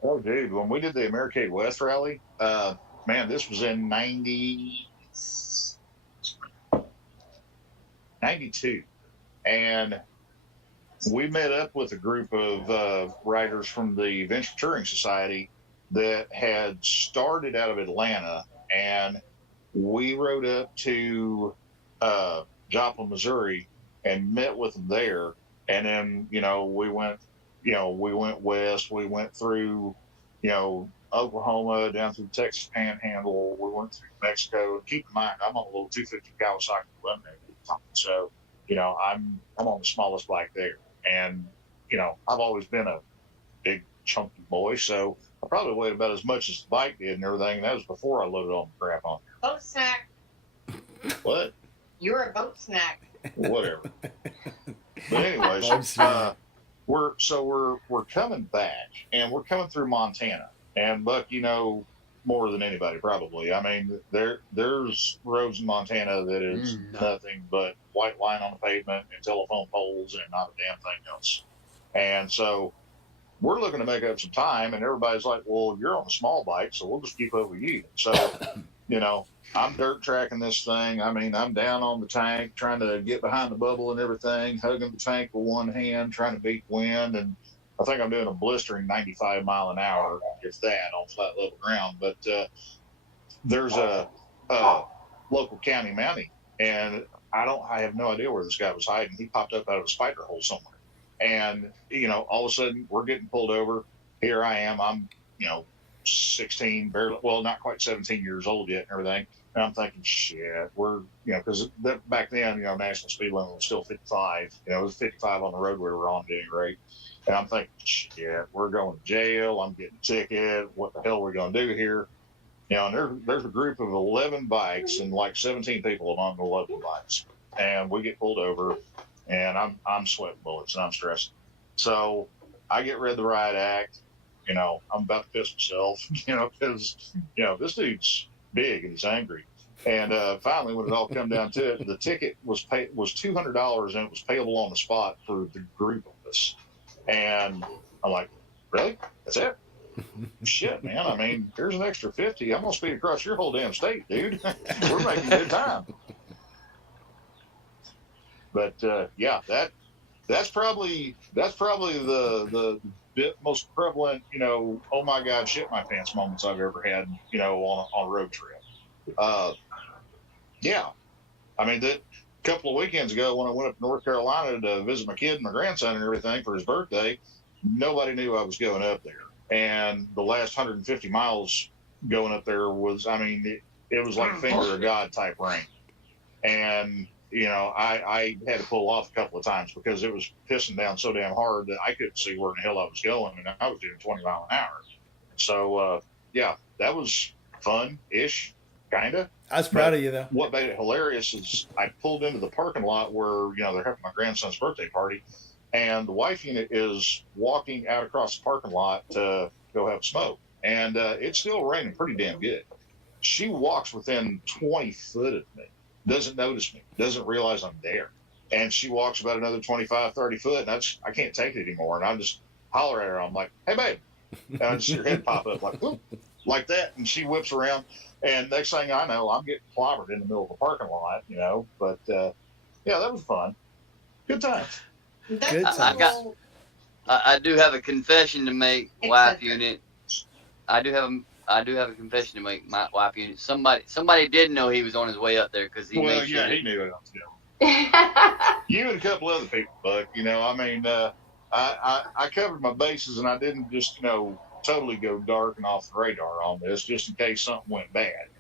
Oh, dude, when we did the Americade West rally, man, this was in 92. And we met up with a group of riders from the Venture Touring Society that had started out of Atlanta, and we rode up to Joplin, Missouri, and met with them there. And then, we went west. We went through, Oklahoma, down through the Texas Panhandle. We went through Mexico. Keep in mind, I'm on a little 250 Kawasaki Lemonade, so I'm on the smallest bike there. And, I've always been a big, chunky boy, so I probably weighed about as much as the bike did and everything. And that was before I loaded all the crap on Boat snack. there. What? You're a boat snack. Whatever. But anyways, we're coming back, and we're coming through Montana. And Buck, more than anybody probably. I mean, there's roads in Montana that is nothing but white line on the pavement and telephone poles and not a damn thing else. And so we're looking to make up some time, and everybody's like, well, you're on a small bike, so we'll just keep up with you. So, I'm dirt tracking this thing. I mean, I'm down on the tank, trying to get behind the bubble and everything, hugging the tank with one hand, trying to beat wind. And I think I'm doing a blistering 95 mile an hour, if that, on flat level ground. But there's a local county mountie, and I have no idea where this guy was hiding. He popped up out of a spider hole somewhere. And, all of a sudden we're getting pulled over. Here I am. I'm, 16, barely, well, not quite 17 years old yet and everything. And I'm thinking, shit, we're, because back then, national speed limit was still 55. It was 55 on the road we were on at any rate. And I'm thinking, shit, we're going to jail. I'm getting a ticket. What the hell are we going to do here? And there's a group of 11 bikes and like 17 people among the 11 bikes. And we get pulled over, and I'm sweating bullets and I'm stressing. So I get read the riot act. I'm about to piss myself, because, this dude's big and he's angry. And finally, when it all come down to it, the ticket was $200, and it was payable on the spot for the group of us. And I'm like, really? That's it? Shit, man. I mean, here's an extra 50. I'm gonna speed across your whole damn state, dude. We're making good time. But yeah, that's probably the most prevalent, oh my God, shit my pants moments I've ever had, on a road trip. Yeah, I mean, that couple of weekends ago when I went up to North Carolina to visit my kid and my grandson and everything for his birthday, nobody knew I was going up there. And the last 150 miles going up there was, I mean, it was like finger of God type rain. And, I had to pull off a couple of times because it was pissing down so damn hard that I couldn't see where in the hell I was going. And I was doing 20 mile an hour. So, yeah, that was fun-ish, kind of. I was proud of you, though. What made it hilarious is I pulled into the parking lot where, they're having my grandson's birthday party, and the wife unit is walking out across the parking lot to go have a smoke. And it's still raining pretty damn good. She walks within 20 foot of me, doesn't notice me, doesn't realize I'm there. And she walks about another 25, 30 foot, and I can't take it anymore. And I just holler at her. I'm like, hey, babe. And I just see her head pop up like, whoop, like that. And she whips around. And next thing I know, I'm getting clobbered in the middle of the parking lot, But, yeah, that was fun. Good times. Good That's I do have a confession to make, wife unit. I do have a confession to make, my wife unit. Somebody did know he was on his way up there because he made sure. Yeah, he knew it. You and a couple other people, Buck. I mean, I covered my bases, and I didn't just, totally go dark and off the radar on this, just in case something went bad.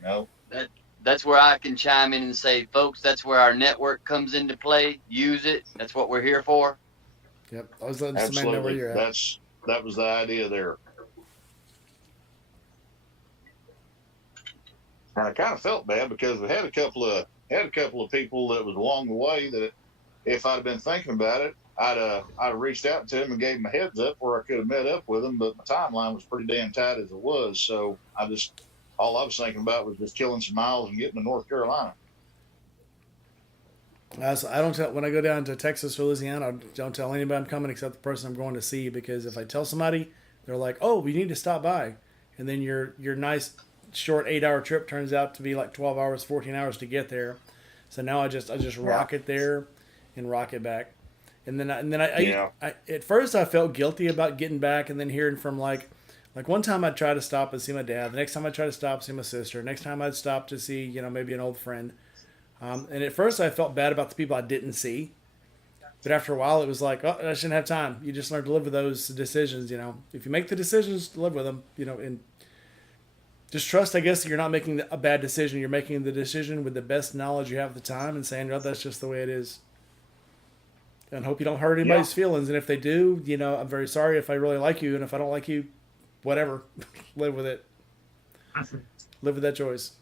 that's where I can chime in and say, folks, that's where our network comes into play. Use it. That's what we're here for. Yep. I was letting somebody know where Absolutely. you're at. That was the idea there. And I kind of felt bad because we had a couple of people that was along the way that if I'd have been thinking about it, I'd have reached out to them and gave them a heads up where I could have met up with them, but my timeline was pretty damn tight as it was. So all I was thinking about was just killing some miles and getting to North Carolina. So I don't tell when I go down to Texas or Louisiana. I don't tell anybody I'm coming except the person I'm going to see, because if I tell somebody, they're like, "Oh, we need to stop by," and then your nice short 8-hour trip turns out to be like 12 hours, 14 hours to get there. So now I just rock it there and rock it back, and then I at first I felt guilty about getting back, and then hearing from like one time I'd try to stop and see my dad. The next time I'd try to stop and see my sister. Next time I'd stop to see maybe an old friend. And at first I felt bad about the people I didn't see. But after a while it was like, oh, I shouldn't have time. You just learn to live with those decisions, If you make the decisions, live with them, and just trust, I guess, that you're not making a bad decision. You're making the decision with the best knowledge you have at the time and saying, oh, that's just the way it is. And hope you don't hurt anybody's feelings. And if they do, I'm very sorry if I really like you. And if I don't like you, whatever. Live with it. Live with that choice.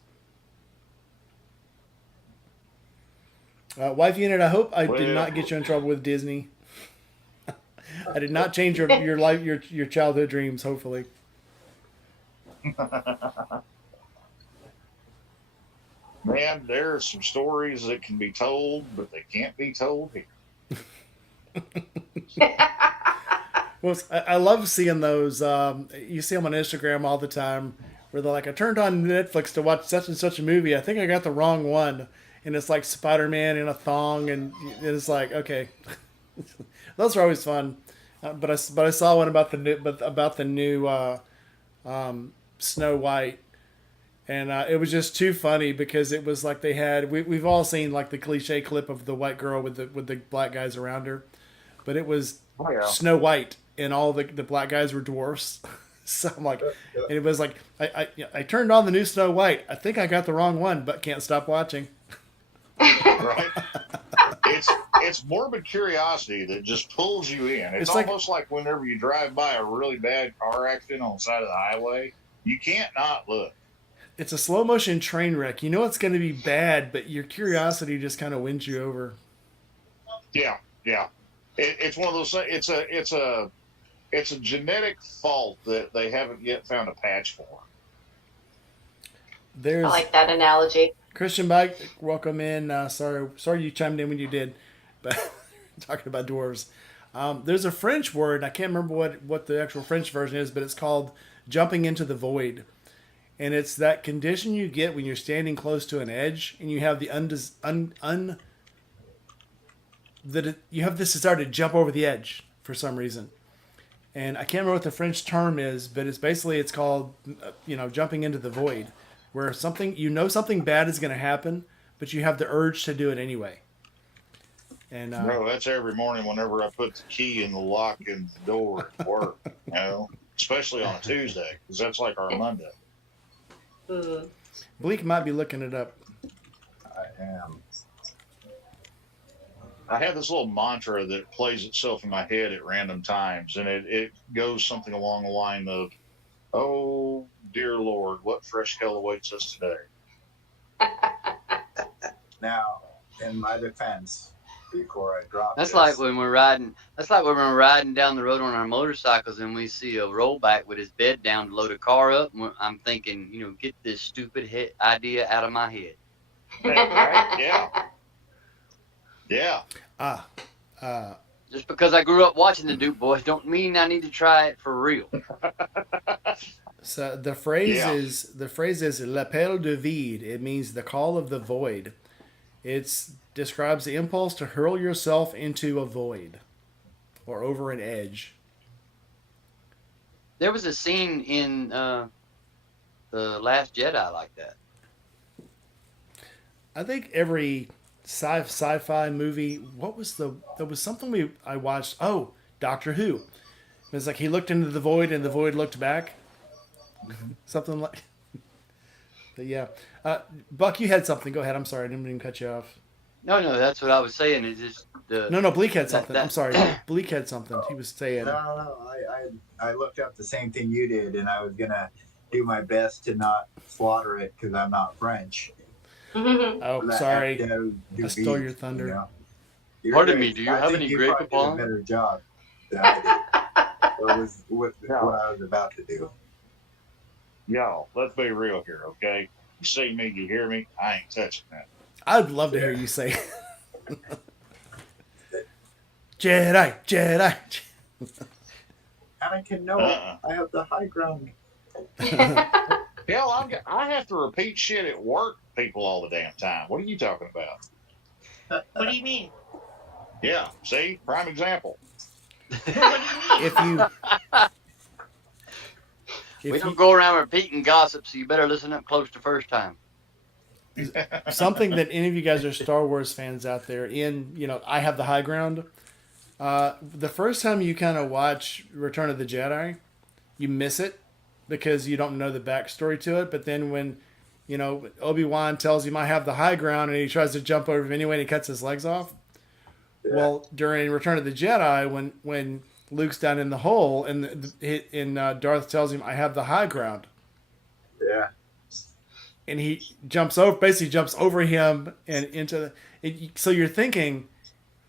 Wife unit, I hope I did not get you in trouble with Disney. I did not change your life, your childhood dreams, hopefully. Man, there are some stories that can be told, but they can't be told here. Well, I love seeing those. You see them on Instagram all the time, where they're like, I turned on Netflix to watch such and such a movie. I think I got the wrong one. And it's like Spider-Man in a thong, and it's like, okay, those are always fun. But I saw one about the new Snow White, and it was just too funny because it was like they had we've all seen like the cliche clip of the white girl with the black guys around her, but it was Snow White and all the black guys were dwarfs. So I'm like, and it was like I turned on the new Snow White. I think I got the wrong one, but can't stop watching. Right? It's morbid curiosity that just pulls you in. It's almost like whenever you drive by a really bad car accident on the side of the highway, you can't not look. It's a slow motion train wreck. You know it's going to be bad, but your curiosity just kind of wins you over. Yeah. It's one of those things. It's a genetic fault that they haven't yet found a patch for. I like that analogy. Christian Bike, welcome in. Sorry you chimed in when you did, but talking about dwarves. There's a French word. I can't remember what the actual French version is, but it's called jumping into the void. And it's that condition you get when you're standing close to an edge and you have the you have this desire to jump over the edge for some reason. And I can't remember what the French term is, but it's called, jumping into the void, where something bad is going to happen, but you have the urge to do it anyway. And no, that's every morning whenever I put the key in the lock and the door at work, especially on a Tuesday, because that's like our Monday. Bleak might be looking it up. I am. I have this little mantra that plays itself in my head at random times, and it goes something along the line of, oh, dear Lord, what fresh hell awaits us today? Now, in my defense, before I drop That's this, like when we're riding. That's like when we're riding down the road on our motorcycles and we see a rollback with his bed down to load a car up. And I'm thinking, get this stupid idea out of my head. Right? Yeah. Just because I grew up watching the Duke Boys don't mean I need to try it for real. So the phrase is l'appel de vide. It means the call of the void. It describes the impulse to hurl yourself into a void or over an edge. There was a scene in The Last Jedi like that. I think every sci-fi movie. There was something I watched. Oh, Doctor Who. It was like he looked into the void and the void looked back. Something like. But yeah, Buck, you had something. Go ahead. I'm sorry, I didn't mean to cut you off. No, that's what I was saying. Is just the No, Bleak had something. that I'm sorry, Bleak had something. He was saying. No. I looked up the same thing you did, and I was gonna do my best to not slaughter it because I'm not French. Oh, But sorry, have to do I stole beef, your thunder. you know? You're Pardon good. me, do you I have think any you Grey probably did Poupon? a better job than I did. That was what I was about to do. Y'all, let's be real here, okay? You see me, you hear me, I ain't touching that. I'd love to hear you say Jedi, Jedi. Anakin, no, I have the high ground. Hell, I have to repeat shit at work, people, all the damn time. What are you talking about? What do you mean? Yeah, see? Prime example. What do you mean? If you, we if don't you, go around repeating gossip, so you better listen up close the first time. something that any of you guys are Star Wars fans out there, I have the high ground. The first time you kind of watch Return of the Jedi, you miss it because you don't know the backstory to it. But then when, Obi-Wan tells him I have the high ground and he tries to jump over him anyway and he cuts his legs off. Yeah. Well, during Return of the Jedi, when Luke's down in the hole and Darth tells him I have the high ground, Yeah. and he basically jumps over him and into so you're thinking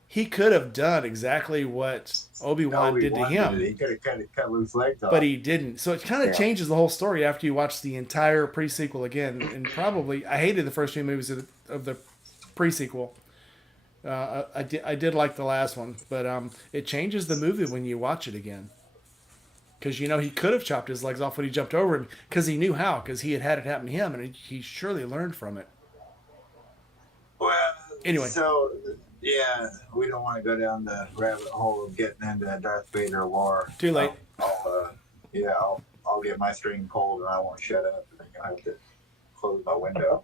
he could have done exactly what Obi-Wan did to him, He could have cut Luke's legs off. but he didn't. So it kind of Yeah. changes the whole story after you watch the entire pre-sequel again. And probably I hated the first few movies of the pre-sequel. I did like the last one, but it changes the movie when you watch it again. Because he could have chopped his legs off when he jumped over him, because he knew how, because he had it happen to him, and he surely learned from it. Well, Anyway. So, yeah, we don't want to go down the rabbit hole of getting into Darth Vader lore. Too late. I'll get my string pulled and I won't shut up. And then you'll have to close my window.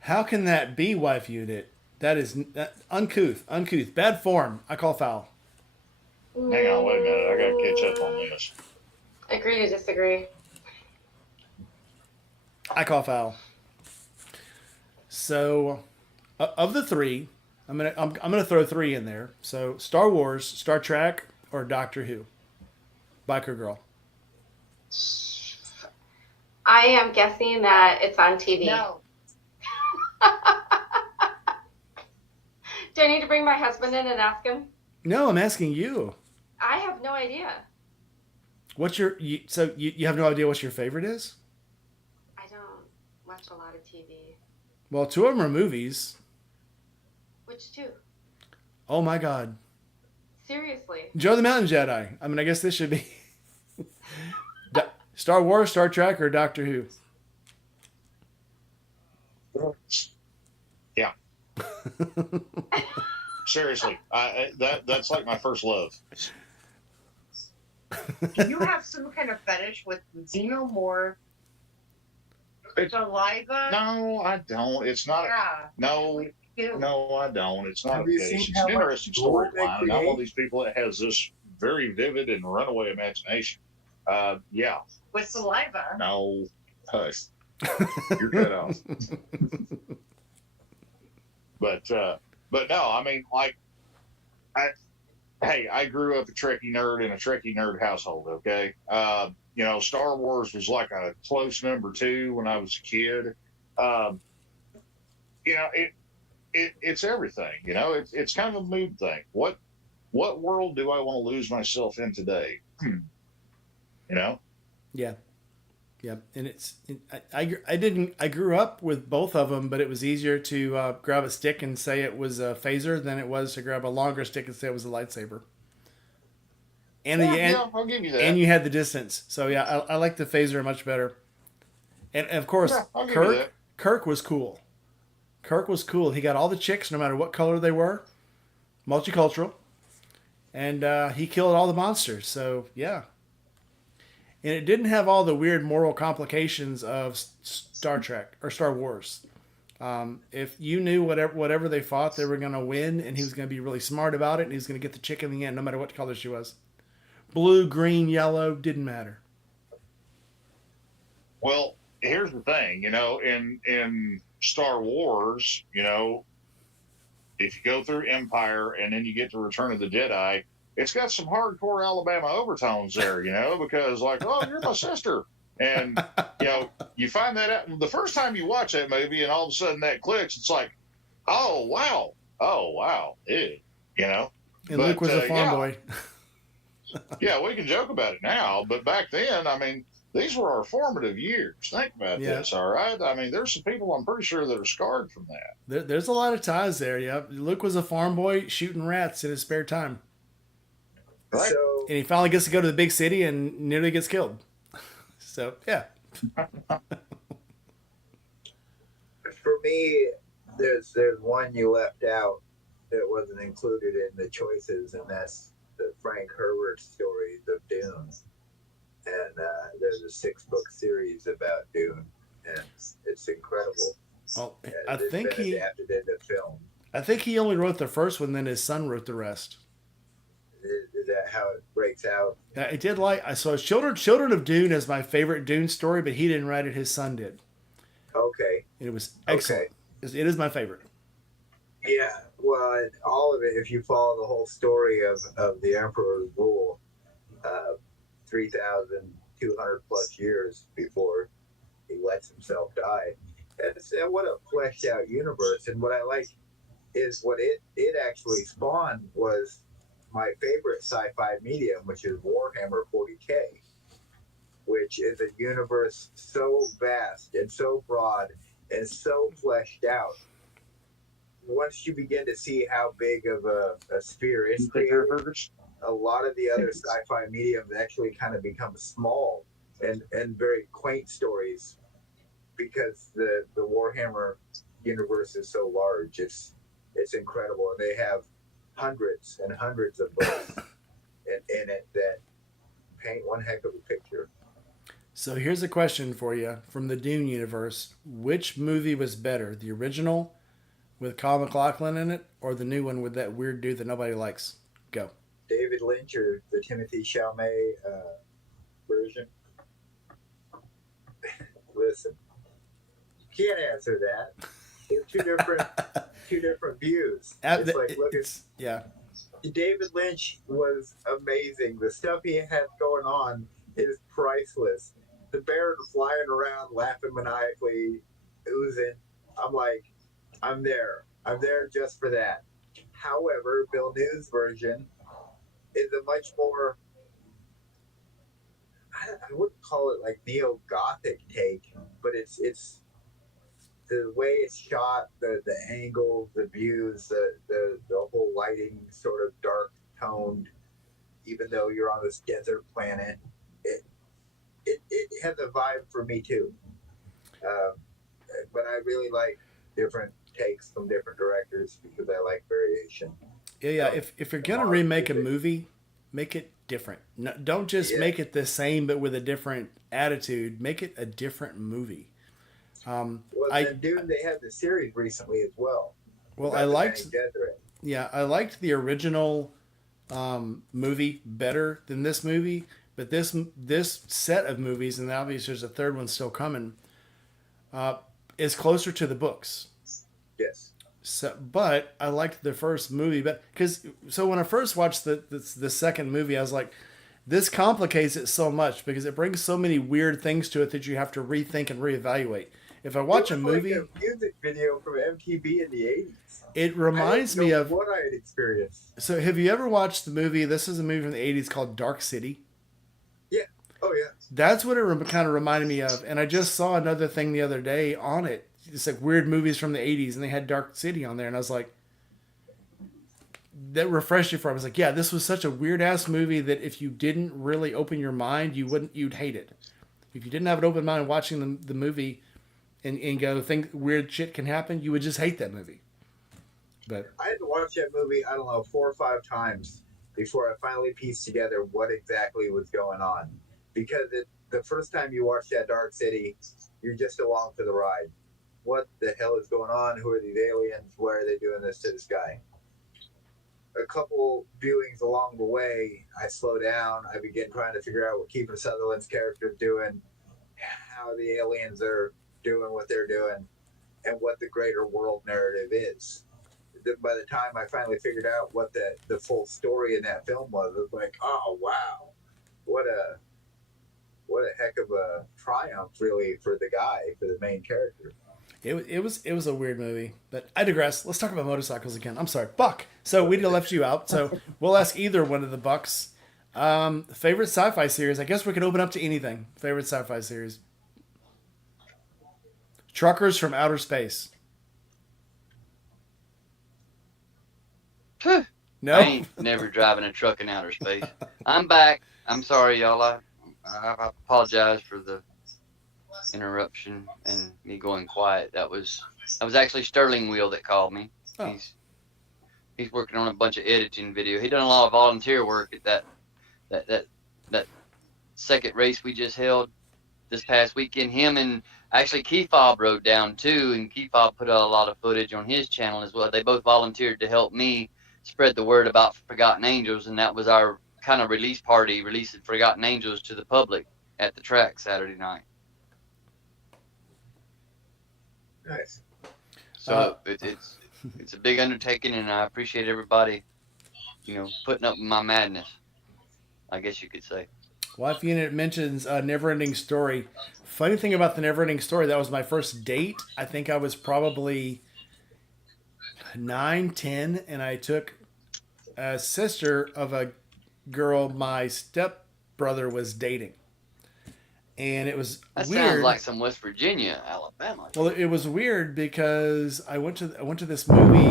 How can that be, wife unit? That is uncouth, bad form. I call foul. Hang on, wait a minute. I got to catch up on this. Agree to disagree. I call foul. So, of the three, I'm gonna throw three in there. So, Star Wars, Star Trek, or Doctor Who. Biker Girl. I am guessing that it's on TV. No. Do I need to bring my husband in and ask him? No, I'm asking you. I have no idea. What's your so you have no idea what your favorite is? I don't watch a lot of TV. Well, two of them are movies. Which two? Oh my God. Seriously. Joe the Mountain Jedi. I mean, I guess this should be Star Wars, Star Trek, or Doctor Who. Yeah. Seriously, that's like my first love. Do you have some kind of fetish with xenomorph saliva? No, I don't. It's not. Yeah. No, Ew. no, I don't. It's not Have a you fetish. seen It's how an much interesting drool they storyline, and I'm one of create? these people that has this very vivid and runaway imagination. Yeah. With saliva. No, hush. You're cut off. But no, I mean, like, I grew up a Trekkie nerd in a Trekkie nerd household. Okay, Star Wars was like a close number two when I was a kid. It's everything. It's kind of a mood thing. What world do I want to lose myself in today? Yeah. Yeah, and I grew up with both of them, but it was easier to grab a stick and say it was a phaser than it was to grab a longer stick and say it was a lightsaber. And I'll give you that. and you had the distance, so yeah, I like the phaser much better. And of course, Yeah, I'll give you that. Kirk was cool. Kirk was cool. He got all the chicks, no matter what color they were, multicultural, and he killed all the monsters. So yeah. And it didn't have all the weird moral complications of Star Trek or Star Wars. If you knew whatever they fought, they were going to win, and he was going to be really smart about it, and he was going to get the chick in the end, no matter what color she was. Blue, green, yellow, didn't matter. Well, here's the thing, in Star Wars, if you go through Empire and then you get to Return of the Jedi, it's got some hardcore Alabama overtones there, because like, oh, you're my sister. And, you find that out the first time you watch that movie and all of a sudden that clicks. It's like, oh, wow. Oh, wow. Ew, And But, Luke was a farm yeah. boy. Yeah, we can joke about it now, but back then, I mean, these were our formative years. Think about Yeah. this, all right? I mean, there's some people I'm pretty sure that are scarred from that. There's a lot of ties there. Yeah, Luke was a farm boy shooting rats in his spare time, Right. So and he finally gets to go to the big city and nearly gets killed. So yeah, for me, there's one you left out that wasn't included in the choices, and that's the Frank Herbert stories of Dune. And there's a 6-book series about Dune, and it's incredible. well, And I it's think been he adapted into film. only wrote the first one. Then his son wrote the rest. Is that how it breaks out? I did like. I saw Children of Dune as my favorite Dune story, but he didn't write it. His son did. Okay. And it was excellent. It is my favorite. Yeah. Well, and all of it, if you follow the whole story of the Emperor's rule, 3,200 plus years before he lets himself die. And what a fleshed out universe. And what I like is what it actually spawned was my favorite sci-fi medium, which is Warhammer 40K, which is a universe so vast and so broad and so fleshed out. Once you begin to see how big of a sphere it's created, a lot of the other sci-fi mediums actually kind of become small and very quaint stories because the Warhammer universe is so large. It's incredible, and they have hundreds and hundreds of books in it that paint one heck of a picture. So here's a question for you from the Dune universe: which movie was better, the original with Kyle MacLachlan in it, or the new one with that weird dude that nobody likes? Go. David Lynch or the Timothy Chalamet version? Listen, you can't answer that. They're two different views. It's like, look at yeah. David Lynch was amazing. The stuff he had going on is priceless. The Baron flying around, laughing maniacally, oozing. I'm like, I'm there. I'm there just for that. However, Bill New's version is a much more, I wouldn't call it like neo-Gothic take, but it's the way it's shot, the angles, the views, the whole lighting, sort of dark toned, even though you're on this desert planet. It has a vibe for me too. But I really like different takes from different directors because I like variation. Yeah. If you're gonna remake a movie, make it different. No, don't just make it the same but with a different attitude. Make it a different movie. Well, then Dune, they had the series recently as well. Well, About I the liked. Bene Gesserit. Yeah, I liked the original movie better than this movie, but this set of movies, and obviously there's a third one still coming, is closer to the books. Yes. So, but I liked the first movie, but so when I first watched the second movie, I was like, this complicates it so much because it brings so many weird things to it that you have to rethink and reevaluate. If I watch a movie, like a music video from MTV in the 80s. it reminds me of what I had experienced. So have you ever watched the movie? This is a movie from the 80s called Dark City. Yeah. Oh yeah. That's what it kind of reminded me of. And I just saw another thing the other day on it. It's like weird movies from the 80s, and they had Dark City on there, and I was like, that refreshed you for. I was like, yeah, this was such a weird ass movie that if you didn't really open your mind, you'd hate it. If you didn't have an open mind watching the movie and go think weird shit can happen, you would just hate that movie. But I had to watch that movie, I don't know, 4 or 5 times before I finally pieced together what exactly was going on. Because the first time you watch that Dark City, you're just along for the ride. What the hell is going on? Who are these aliens? Why are they doing this to this guy? A couple viewings along the way, I slow down. I begin trying to figure out what Kiefer Sutherland's character is doing. how the aliens are doing what they're doing and what the greater world narrative is. By the time I finally figured out what the full story in that film was, it was like, oh wow, what a heck of a triumph, really, for the guy, for the main character. It was a weird movie, but I digress. Let's talk about motorcycles again. I'm sorry, Buck. So we left you out. So we'll ask either one of the Bucks. Favorite sci-fi series? I guess we could open up to anything. Favorite sci-fi series? Truckers from Outer Space. Phew. No. I ain't never driving a truck in outer space. I'm back. I'm sorry, y'all. I apologize for the interruption and me going quiet. That was actually Sterling Wheel that called me. Oh. He's working on a bunch of editing video. He done a lot of volunteer work at that second race we just held this past weekend. Him and actually Keith Fobb rode down too, and Keith Fobb put out a lot of footage on his channel as well. They both volunteered to help me spread the word about Forgotten Angels, and that was our kind of release party, releasing Forgotten Angels to the public at the track Saturday night. Nice. So it's a big undertaking, and I appreciate everybody, putting up with my madness, I guess you could say. Wife Unit mentions Neverending Story. Funny thing about the Neverending Story, that was my first date. I think I was probably 9, 10, and I took a sister of a girl my stepbrother was dating. And it was That weird. sounds like some West Virginia, Alabama. Well, it was weird because I went to this movie,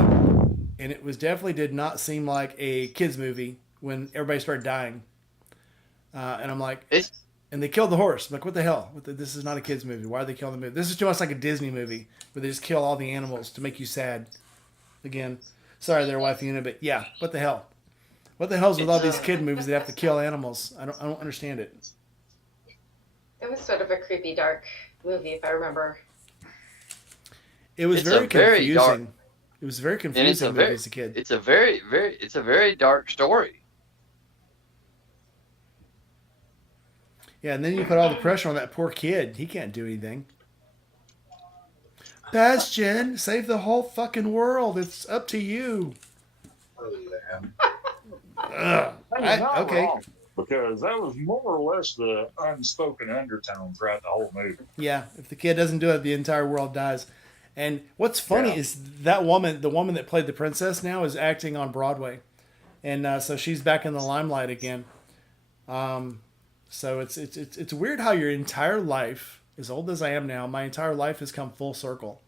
and it was definitely did not seem like a kids movie when everybody started dying. And I'm like, and they killed the horse. I'm like, what the hell? This is not a kids movie. Why are they killing the movie? This is too much like a Disney movie where they just kill all the animals to make you sad. Again, sorry there, Wife Unit, but yeah, what the hell? What the hell's with all these kid movies that have to kill animals? I don't understand it. It was sort of a creepy, dark movie, if I remember. It was It's very a very confusing. dark- It was very And it's confusing a movie very, as a kid. it's a very dark story. Yeah, and then you put all the pressure on that poor kid. He can't do anything. Bastion, save the whole fucking world. It's up to you. Oh, man. Ugh. That is not Okay. wrong, because that was more or less the unspoken undertone throughout the whole movie. Yeah, if the kid doesn't do it, the entire world dies. And what's funny Yeah. is the woman that played the princess now is acting on Broadway. And so she's back in the limelight again. So it's weird how your entire life, as old as I am now, my entire life has come full circle.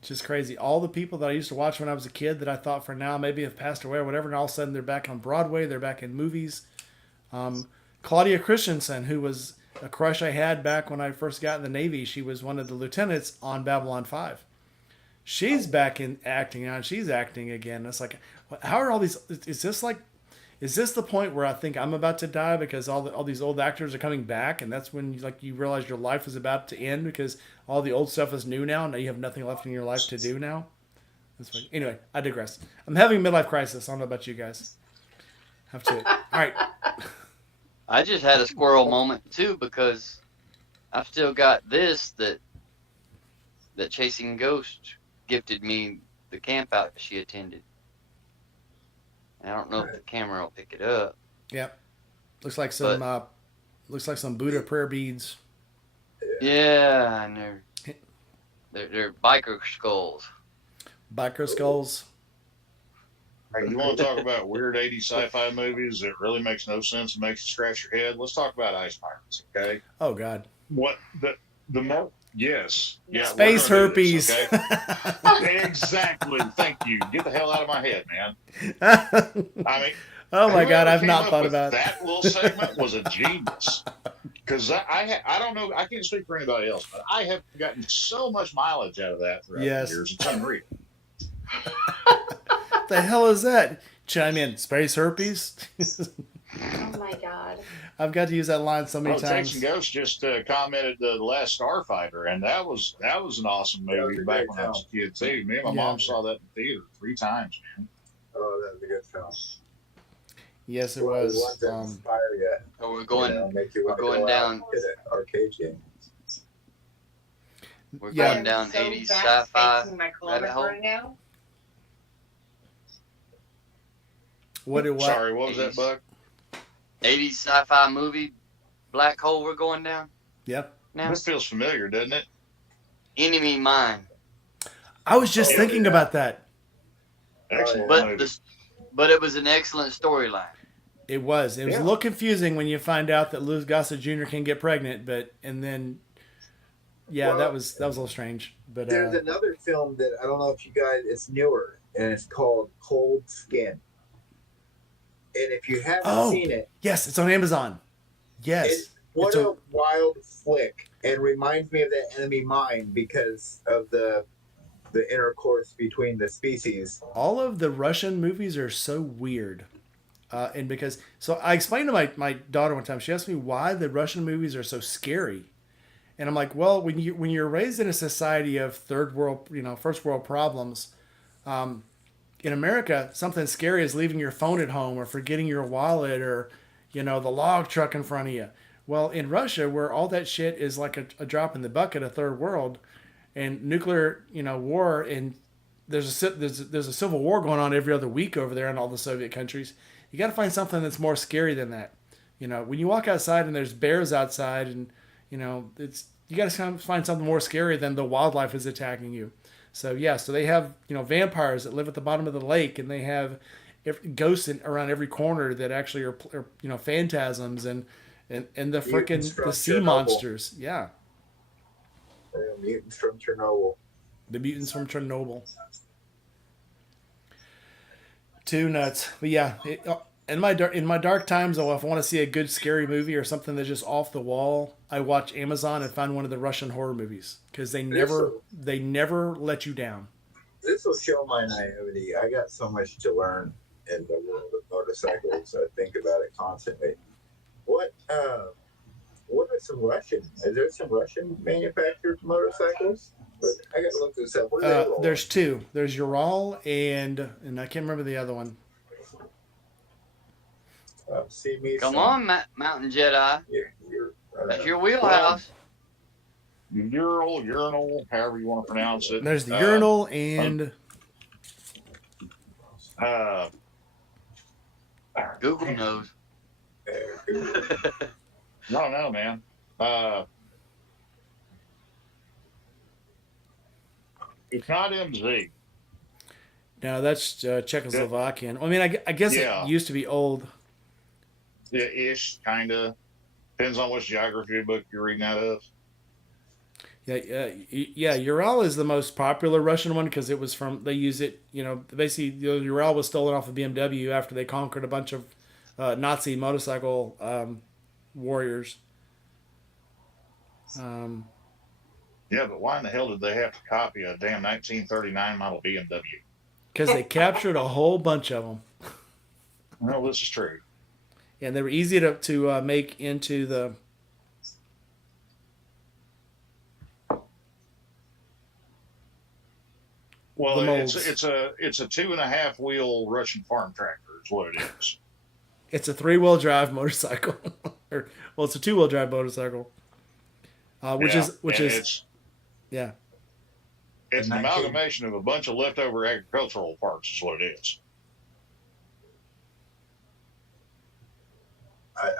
It's just crazy. All the people that I used to watch when I was a kid that I thought for now maybe have passed away or whatever, and all of a sudden they're back on Broadway, they're back in movies. Claudia Christensen, who was a crush I had back when I first got in the Navy, she was one of the lieutenants on Babylon 5. She's back in acting now, and she's acting again. It's like, how are all these? Is this the point where I think I'm about to die because all these old actors are coming back, and that's when you realize your life is about to end because all the old stuff is new now, and now you have nothing left in your life to do now? Anyway, I digress. I'm having a midlife crisis. I don't know about you guys. Have to. All right. I just had a squirrel moment too because I've still got this that Chasing Ghost gifted me the camp out she attended. I don't know if the camera will pick it up. Yep. Looks like some Buddha prayer beads. Yeah, and they're biker skulls. Biker skulls. Hey, you want to talk about weird 80s sci-fi movies that really makes no sense and makes you scratch your head? Let's talk about Ice Pirates, okay? Oh God. What yes. Yeah, Space we're gonna do this, herpes. okay? Exactly. Thank you. Get the hell out of my head, man. I mean, Oh my God, whoever I've came not up thought with about that little segment was a genius. Because I don't know, I can't speak for anybody else, but I have gotten so much mileage out of that throughout Yes. the years. It's unreal. What the hell is that? Chime in. Space herpes. Oh my God. I've got to use that line so many times. Chasing Ghost just commented The Last Starfighter, and that was an awesome That was movie a back great when I was a kid too. Me and my Yeah. mom saw that in the theater 3 times, man. Oh, that was a good film. Yes, it One of the was. ones that inspire you. So we're going. Make you we're want to going go down- out and get an arcade game. We're Yeah. I going am down so 80s back sci-fi. spacing my rabbit kilometers hole. right now. What? Sorry, what was that, Buck? 80s sci-fi movie, Black Hole. We're going down Yep. now. This feels familiar, doesn't it? Enemy Mine. I was just Oh, thinking yeah. about that. Excellent But movie. but it was an excellent storyline. It was. It was Yeah. a little confusing when you find out that Louis Gossett Jr. can get pregnant, and then, yeah, Well, that was a little strange. But There's another film that I don't know if you guys. It's newer, and it's called Cold Skin. And if you haven't Oh. seen it, yes, it's on Amazon. Yes, what It's a a- wild flick, and reminds me of that Enemy Mine because of the intercourse between the species. all of the Russian movies are so weird. And because, so I explained to my daughter one time, she asked me why the Russian movies are so scary. And I'm like, well, when you're raised in a society of third world, first world problems, in America, something scary is leaving your phone at home or forgetting your wallet or, the log truck in front of you. Well, in Russia, where all that shit is like a drop in the bucket of third world and nuclear, war, and there's a civil war going on every other week over there in all the Soviet countries. You got to find something that's more scary than that. When you walk outside and there's bears outside and, you got to find something more scary than the wildlife is attacking you. So yeah, so they have vampires that live at the bottom of the lake, and they have ghosts around every corner that actually are phantasms and the Mutants frickin' from the sea Chernobyl. monsters. Yeah, Mutants from Chernobyl. the mutants from Chernobyl. Too nuts, but yeah. In my dark times, though, if I want to see a good scary movie or something that's just off the wall, I watch Amazon and find one of the Russian horror movies because they never let you down. This will show my naivety. I got so much to learn in the world of motorcycles. I think about it constantly. What are some Russian? Is there some Russian manufactured motorcycles? But I got to look this up. What are they rolling? There's two. There's Ural and I can't remember the other one. See me. Come some- on, Mountain Jedi. You're, That's your wheelhouse. Urinal, however you want to pronounce it. There's the urinal and Google knows. I don't know, man. It's not MZ. no, that's Czechoslovakian. I mean, I guess Yeah. it used to be old. Yeah, ish, kind of. Depends on which geography book you're reading out of. Yeah. Ural is the most popular Russian one because it was they use it. Basically, Ural was stolen off of BMW after they conquered a bunch of Nazi motorcycle warriors. Yeah, but why in the hell did they have to copy a damn 1939 model BMW? Because they captured a whole bunch of them, Well, this is true. and they were easy to make into the. Well, The it's molds. it's a 2.5 wheel Russian farm tractor is what it is. It's a 3-wheel drive motorcycle, it's a 2-wheel drive motorcycle, which Yeah, is and it's yeah. it's an 19 amalgamation of a bunch of leftover agricultural parts is what it is.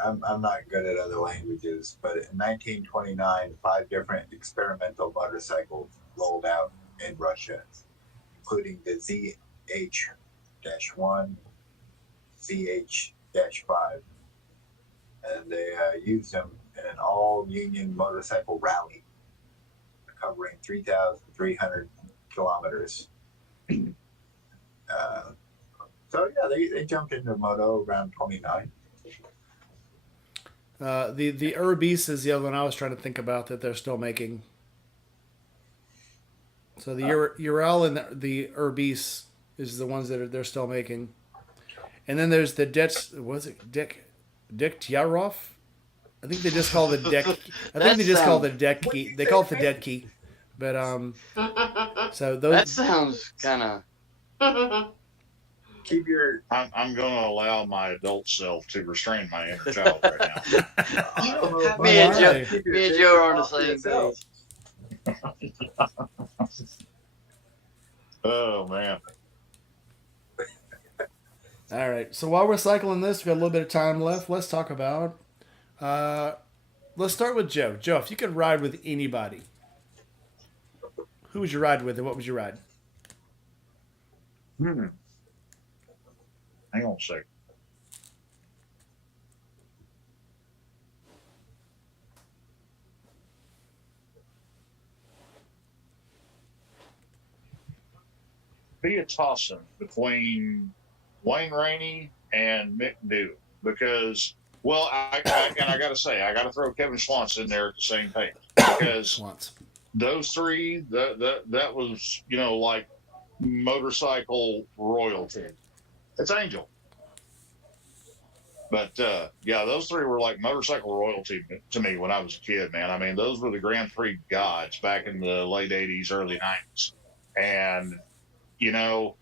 I'm not good at other languages, but in 1929, 5 different experimental motorcycles rolled out in Russia, including the ZH-1, ZH-5, and they used them in an all-union motorcycle rally covering 3,300 kilometers. So yeah, they jumped into moto around 29. The Urbeast is the other one I was trying to think about that they're still making. So the Ural and the Urbeast is the ones that they're still making, and then there's the Degtyaryov? I think they just call it the Dek. I think they just call it the Dekki. They call it the Dekki, but so That those. sounds kind of. keep your. I'm going to allow my adult self to restrain my inner child right now. You don't have Me and Why? Joe, me and Joe are on the same page. Oh man. All right. So while we're cycling this, we got a little bit of time left. Let's talk about. Let's start with Joe. Joe, if you could ride with anybody, who would you ride with, and what would you ride? Hang on a second. Be a toss-up between Wayne Rainey and Mick Dew because, well, I got to say, I got to throw Kevin Schwantz in there at the same page because Once. those three, that was, you know, like motorcycle royalty. It's Angel. But yeah, those three were like motorcycle royalty to me when I was a kid, man. I mean, those were the Grand Prix gods back in the late 80s, early 90s. And, you know,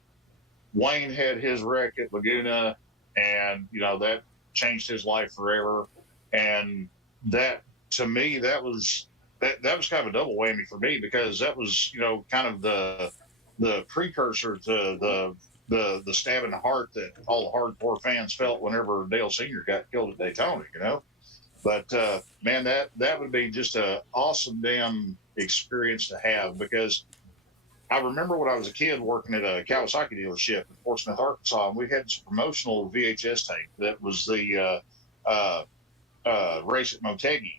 Wayne had his wreck at Laguna, and, you know, that changed his life forever. And that, to me, that was kind of a double whammy for me because that was, you know, kind of the precursor to the stab in the heart that all the hardcore fans felt whenever Dale Sr. got killed at Daytona, you know. But man, that would be just an awesome damn experience to have because I remember when I was a kid working at a Kawasaki dealership in Fort Smith, Arkansas, and we had some promotional VHS tape that was the race at Motegi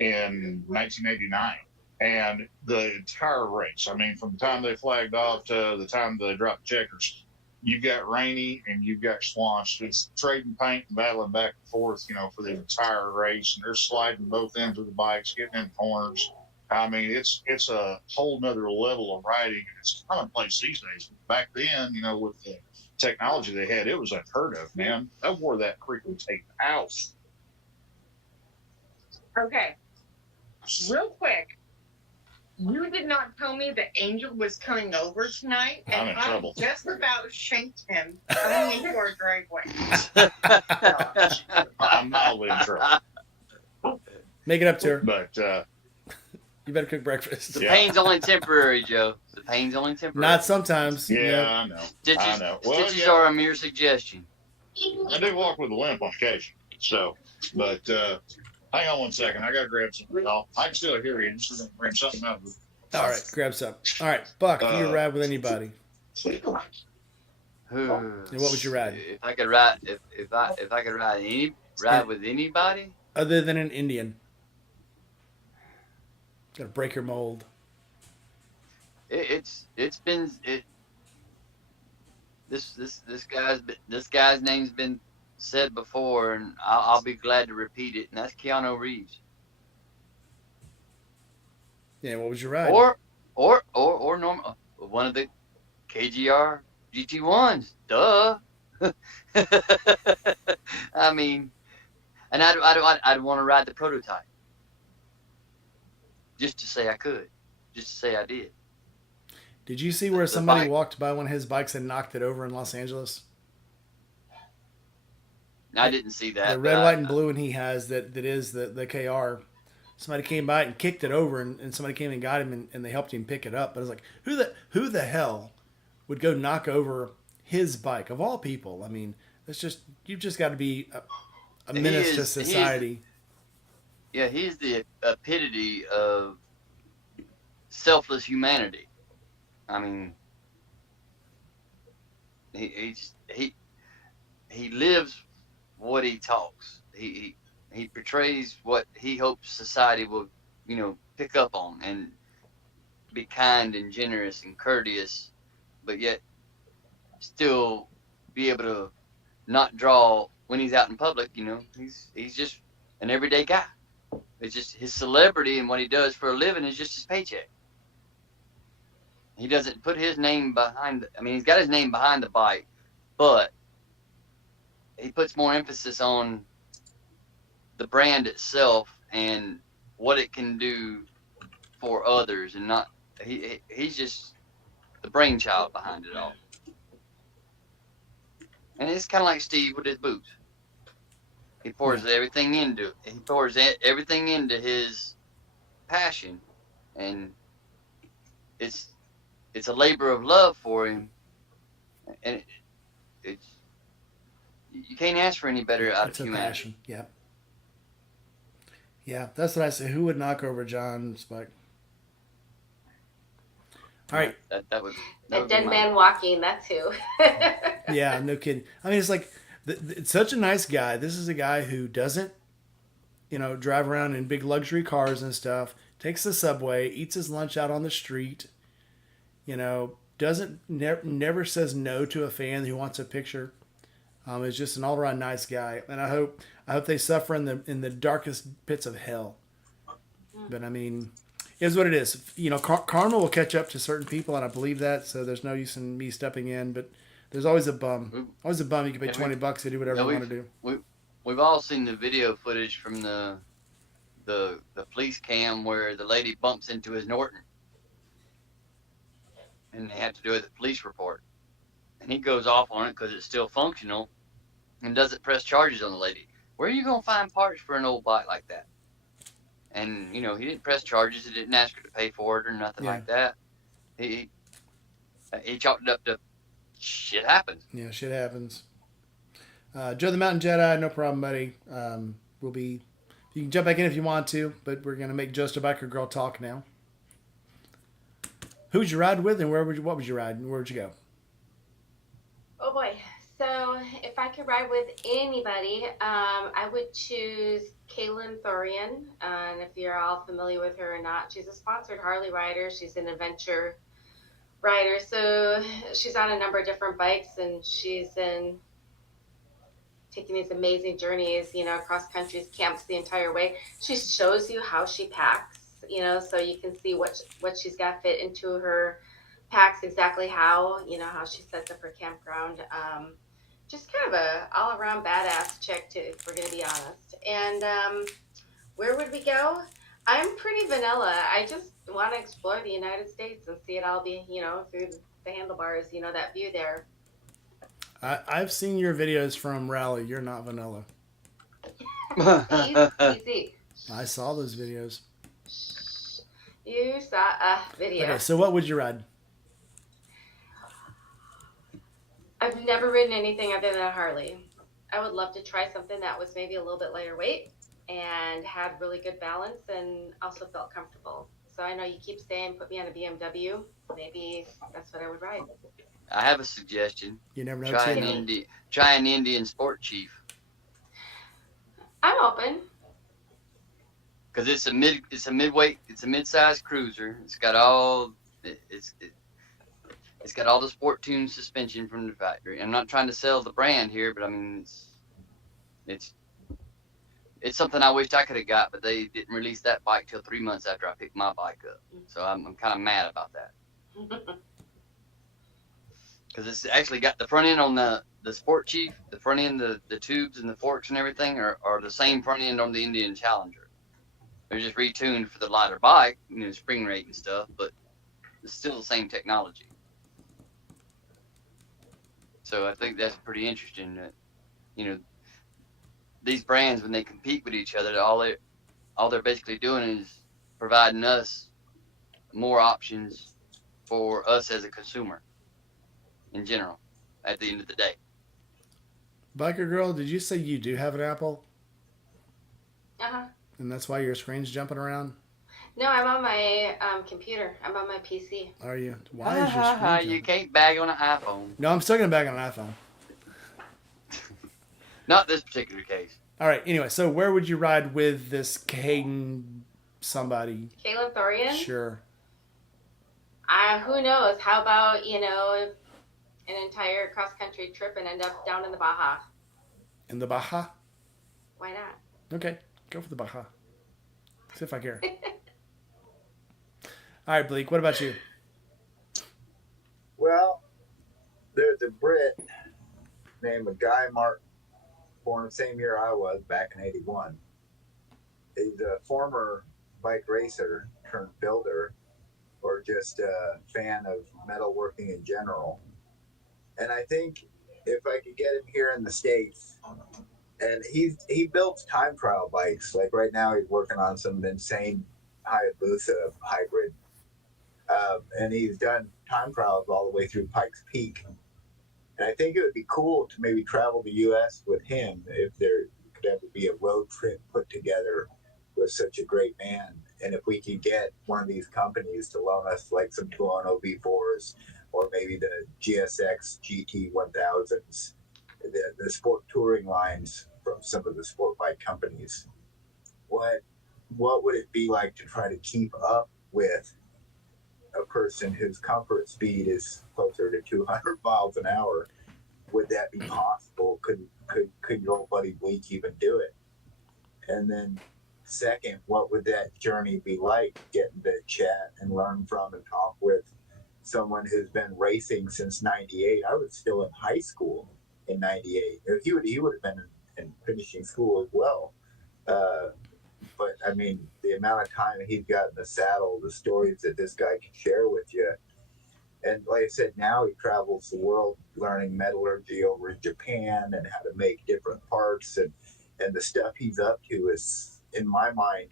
in 1989. And the entire race, I mean, from the time they flagged off to the time they dropped checkers, you've got Rainey and you've got Schwantz just trading paint and battling back and forth, you know, for the entire race. And they're sliding both ends of the bikes, getting in corners. I mean, it's a whole nother level of riding, and it's commonplace these days. Back then, you know, with the technology they had, it was unheard of, man. I wore that freaking tape out. Okay. Real quick. You did not tell me that Angel was coming over tonight, I'm and in I trouble. just about shanked him coming into our driveway. I'm mildly in trouble. Make it up to her. But You better cook breakfast. The Yeah. pain's only temporary, Joe. The pain's only temporary. Not sometimes. yeah, You know. I know. Stitches, I know. Well, stitches yeah. are a mere suggestion. I do walk with a limp on occasion. So, but hang on one second. I got to grab something. I can still hear you. Just gonna bring something out. All right, grab some. All right, Buck, if you could ride with anybody, Who? and what would you ride? If I could ride, if I could ride with anybody, Other than an Indian. Gotta break your mold. it's been this guy's name's been said before, and I'll be glad to repeat it, and that's Keanu Reeves. Yeah, what would you ride? Or normal one of the KGR GT1s. Duh. I mean, and I'd want to ride the prototype. Just to say I could. Just to say I did. Did you see where The somebody bike. walked by one of his bikes and knocked it over in Los Angeles? I didn't see that. The but red, I- white, and blue one he has that is the KR. Somebody came by and kicked it over, and somebody came and got him, and they helped him pick it up. But I was like, who the hell would go knock over his bike of all people? I mean, it's just you've just got to be a menace to society. Yeah, he's the epitome of selfless humanity. I mean, he lives what he talks. He portrays what he hopes society will, pick up on and be kind and generous and courteous, but yet still be able to not draw when he's out in public. He's just an everyday guy. It's just his celebrity, and what he does for a living is just his paycheck. He doesn't put his name behind. He's got his name behind the bike, but he puts more emphasis on the brand itself and what it can do for others, and not he's just the brainchild behind it all. And it's kind of like Steve with his boots. He pours everything into it. He pours everything into his passion, and it's a labor of love for him, and it's you can't ask for any better out It's of a humanity. passion. Yeah. Yeah, that's what I say. Who would knock over John Spike? All right. That would A be dead mine. man walking, that's who. Yeah, no kidding. I mean, it's like it's such a nice guy. This is a guy who doesn't, drive around in big luxury cars and stuff. Takes the subway, eats his lunch out on the street. Doesn't never says no to a fan who wants a picture. Is just an all around nice guy, and I hope they suffer in the darkest pits of hell. But I mean, it is what it is. Karma will catch up to certain people, and I believe that. So there's no use in me stepping in. But there's always a bum. Always a bum. You can pay $20 to do whatever you want to do. We've all seen the video footage from the police cam where the lady bumps into his Norton, and they have to do a police report, and he goes off on it because it's still functional, and doesn't press charges on the lady. Where are you gonna find parts for an old bike like that? And he didn't press charges. He didn't ask her to pay for it or nothing like that. He chalked it up to shit happens. Yeah, shit happens. Joe the Mountain Jedi, no problem, buddy. You can jump back in if you want to, but we're gonna make Just a Biker Girl talk now. Who'd you ride with, and what would you ride, and where'd you go? Oh boy. So if I could ride with anybody, I would choose Kaylin Thorian. And if you're all familiar with her or not, she's a sponsored Harley rider. She's an adventure rider. So she's on a number of different bikes, and she's taking these amazing journeys, across countries, camps the entire way. She shows you how she packs, so you can see what she's got fit into her packs, exactly how she sets up her campground. Just kind of a all-around badass chick, if we're going to be honest. And where would we go? I'm pretty vanilla. I just want to explore the United States and see it all be, through the handlebars, that view there. I've seen your videos from Raleigh. You're not vanilla. Easy. I saw those videos. You saw a video. Okay, so what would you ride? I've never ridden anything other than a Harley. I would love to try something that was maybe a little bit lighter weight and had really good balance and also felt comfortable. So I know you keep saying put me on a BMW. Maybe that's what I would ride. I have a suggestion. You never know. Try an Indian Sport Chief. I'm open. Because it's a mid-sized cruiser. It's got all the Sport Tune suspension from the factory. I'm not trying to sell the brand here, but I mean it's something I wished I could have got, but they didn't release that bike till 3 months after I picked my bike up. So I'm kind of mad about that. Because it's actually got the front end on the Sport Chief, the front end, the tubes and the forks and everything are the same front end on the Indian Challenger. They're just retuned for the lighter bike, spring rate and stuff, but it's still the same technology. So I think that's pretty interesting that, these brands, when they compete with each other, all they're basically doing is providing us more options for us as a consumer in general at the end of the day. Biker Girl, did you say you do have an Apple? Uh-huh. And that's why your screen's jumping around? No, I'm on my computer. I'm on my PC. Are you? Why is your screen jumping? You can't bag on an iPhone. No, I'm still going to bag on an iPhone. Not this particular case. All right. Anyway, so where would you ride with this Caden somebody? Kaylin Thorian? Sure. Who knows? How about, an entire cross-country trip and end up down in the Baja? In the Baja? Why not? Okay. Go for the Baja. See if I care. All right, Bleak. What about you? Well, there's a Brit named Guy Martin, born the same year I was, back in '81. He's a former bike racer turned builder, or just a fan of metalworking in general. And I think if I could get him here in the States, and he builds time trial bikes. Like right now, he's working on some insane Hayabusa hybrid, and he's done time trials all the way through Pikes Peak. And I think it would be cool to maybe travel the U.S. with him if there could ever be a road trip put together with such a great man. And if we could get one of these companies to loan us like some Tuono V4s or maybe the GSX GT 1000s, the sport touring lines from some of the sport bike companies, what would it be like to try to keep up with a person whose comfort speed is closer to 200 miles an hour? Would that be possible? Could your old buddy Bleak even do it? And then second, what would that journey be like, getting to chat and learn from and talk with someone who's been racing since 98? I was still in high school in 98. He would have been in finishing school as well. But I mean, the amount of time he's got in the saddle, the stories that this guy can share with you. And like I said, now he travels the world learning metallurgy over in Japan and how to make different parts. And the stuff he's up to is, in my mind,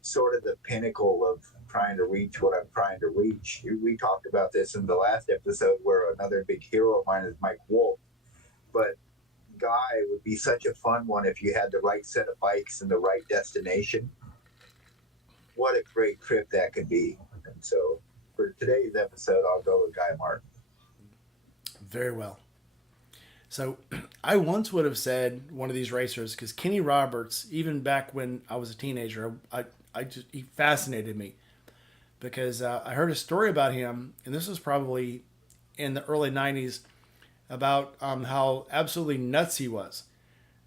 sort of the pinnacle of trying to reach what I'm trying to reach. We talked about this in the last episode, where another big hero of mine is Mike Wolf. But Guy would be such a fun one if you had the right set of bikes and the right destination. What a great trip that could be. And so for today's episode, I'll go with Guy Martin. Very well. So I once would have said one of these racers, because Kenny Roberts, even back when I was a teenager, he fascinated me, because I heard a story about him, and this was probably in the early 90s, about how absolutely nuts he was.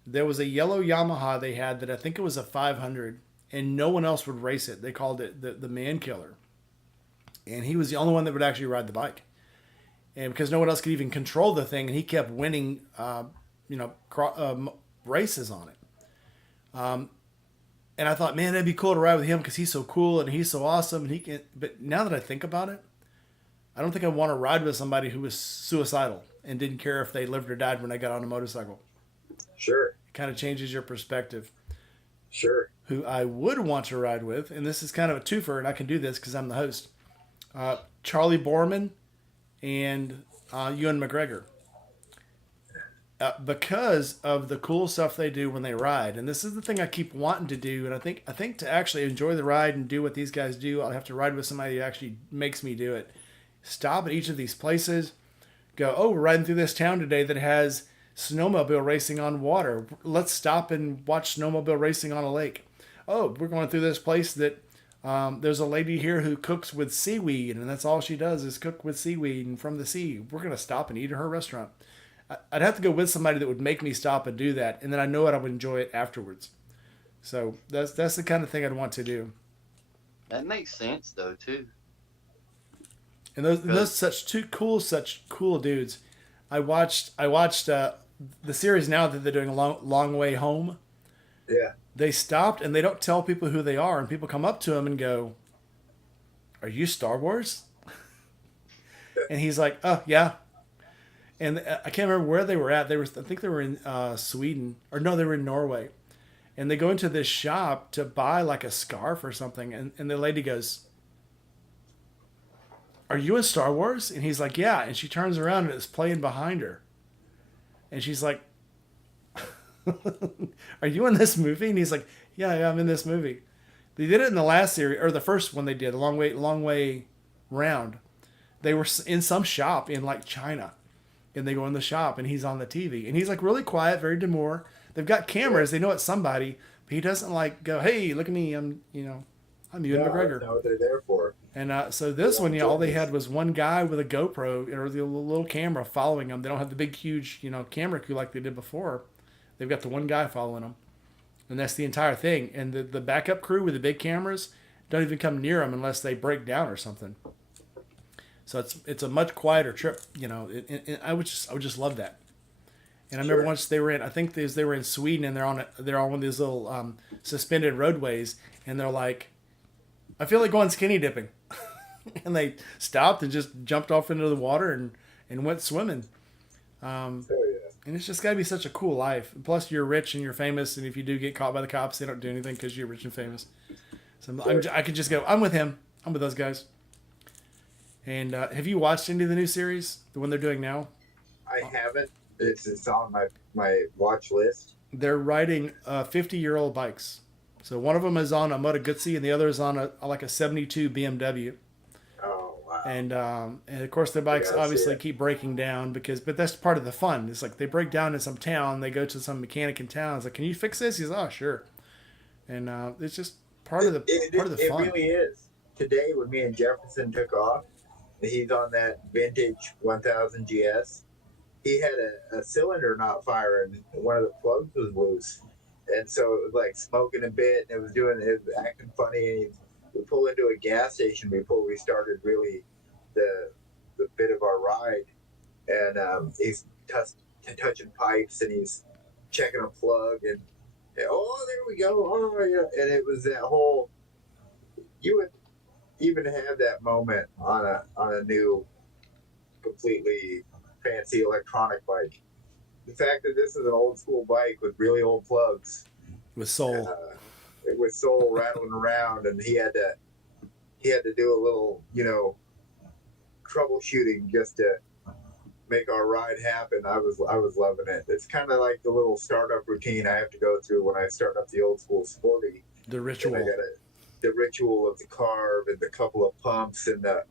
There was a yellow Yamaha they had that I think it was a 500, and no one else would race it. They called it the Man Killer. And he was the only one that would actually ride the bike. And because no one else could even control the thing, and he kept winning, races on it. And I thought, man, that'd be cool to ride with him because he's so cool and he's so awesome. And he can. But now that I think about it, I don't think I want to ride with somebody who was suicidal and didn't care if they lived or died when they got on a motorcycle. Sure. It kind of changes your perspective. Sure. Who I would want to ride with, and this is kind of a twofer, and I can do this because I'm the host. Charlie Borman and Ewan McGregor. Because of the cool stuff they do when they ride, and this is the thing I keep wanting to do. And I think to actually enjoy the ride and do what these guys do, I'll have to ride with somebody who actually makes me do it. Stop at each of these places. Go, oh, we're riding through this town today that has snowmobile racing on water. Let's stop and watch snowmobile racing on a lake. Oh, we're going through this place that there's a lady here who cooks with seaweed, and that's all she does is cook with seaweed and from the sea. We're going to stop and eat at her restaurant. I'd have to go with somebody that would make me stop and do that, and then I know I would enjoy it afterwards. So that's the kind of thing I'd want to do. That makes sense though too. And those such cool dudes. I watched the series now that they're doing a long way home. Yeah. They stopped and they don't tell people who they are, and people come up to him and go, "Are you Star Wars?" And he's like, "Oh yeah." And I can't remember where they were at. I think they were in Sweden, or no, they were in Norway. And they go into this shop to buy like a scarf or something, and the lady goes, "Are you in Star Wars?" And he's like, "Yeah." And she turns around and it's playing behind her. And she's like, "Are you in this movie?" And he's like, yeah, I'm in this movie. They did it in the last series, or the first one they did, Long Way Round. They were in some shop in like China. And they go in the shop and he's on the TV. And he's like really quiet, very demure. They've got cameras. They know it's somebody. But he doesn't like go, "Hey, look at me. I'm Ewan McGregor." I know what they're there for. And so this one, all they had was one guy with a GoPro or the little camera following them. They don't have the big, huge, camera crew like they did before. They've got the one guy following them. And that's the entire thing. And the backup crew with the big cameras don't even come near them unless they break down or something. So it's a much quieter trip, and I would just love that. And I remember once they were in Sweden, and they're on one of these little suspended roadways, and they're like, "I feel like going skinny dipping," and they stopped and just jumped off into the water and went swimming. Oh, yeah. And it's just got to be such a cool life. Plus, you're rich and you're famous, and if you do get caught by the cops, they don't do anything because you're rich and famous. So I could just go, I'm with him. I'm with those guys. And have you watched any of the new series, the one they're doing now? I haven't. It's on my watch list. They're riding 50-year-old bikes. So one of them is on a Moto Guzzi, and the other is on a 72 BMW. Oh wow! And of course their bikes Yeah, I see obviously it. keep breaking down but that's part of the fun. It's like they break down in some town, they go to some mechanic in town. It's like, can you fix this? He's oh sure, and it's just part of the fun. It really is. Today, when me and Jefferson took off, he's on that vintage 1000 GS. He had a cylinder not firing. One of the plugs was loose, and so it was like smoking a bit, and it was acting funny. And we pulled into a gas station before we started really the bit of our ride, and he's touching pipes and he's checking a plug and oh, there we go, oh yeah, and it was that whole. You would even have that moment on a new, completely fancy electronic bike. The fact that this is an old school bike with really old plugs, With soul. with soul rattling around, and he had to do a little, troubleshooting just to make our ride happen. I was loving it. It's kind of like the little startup routine I have to go through when I start up the old school Sporty. The ritual. And I got the ritual of the carb and the couple of pumps and the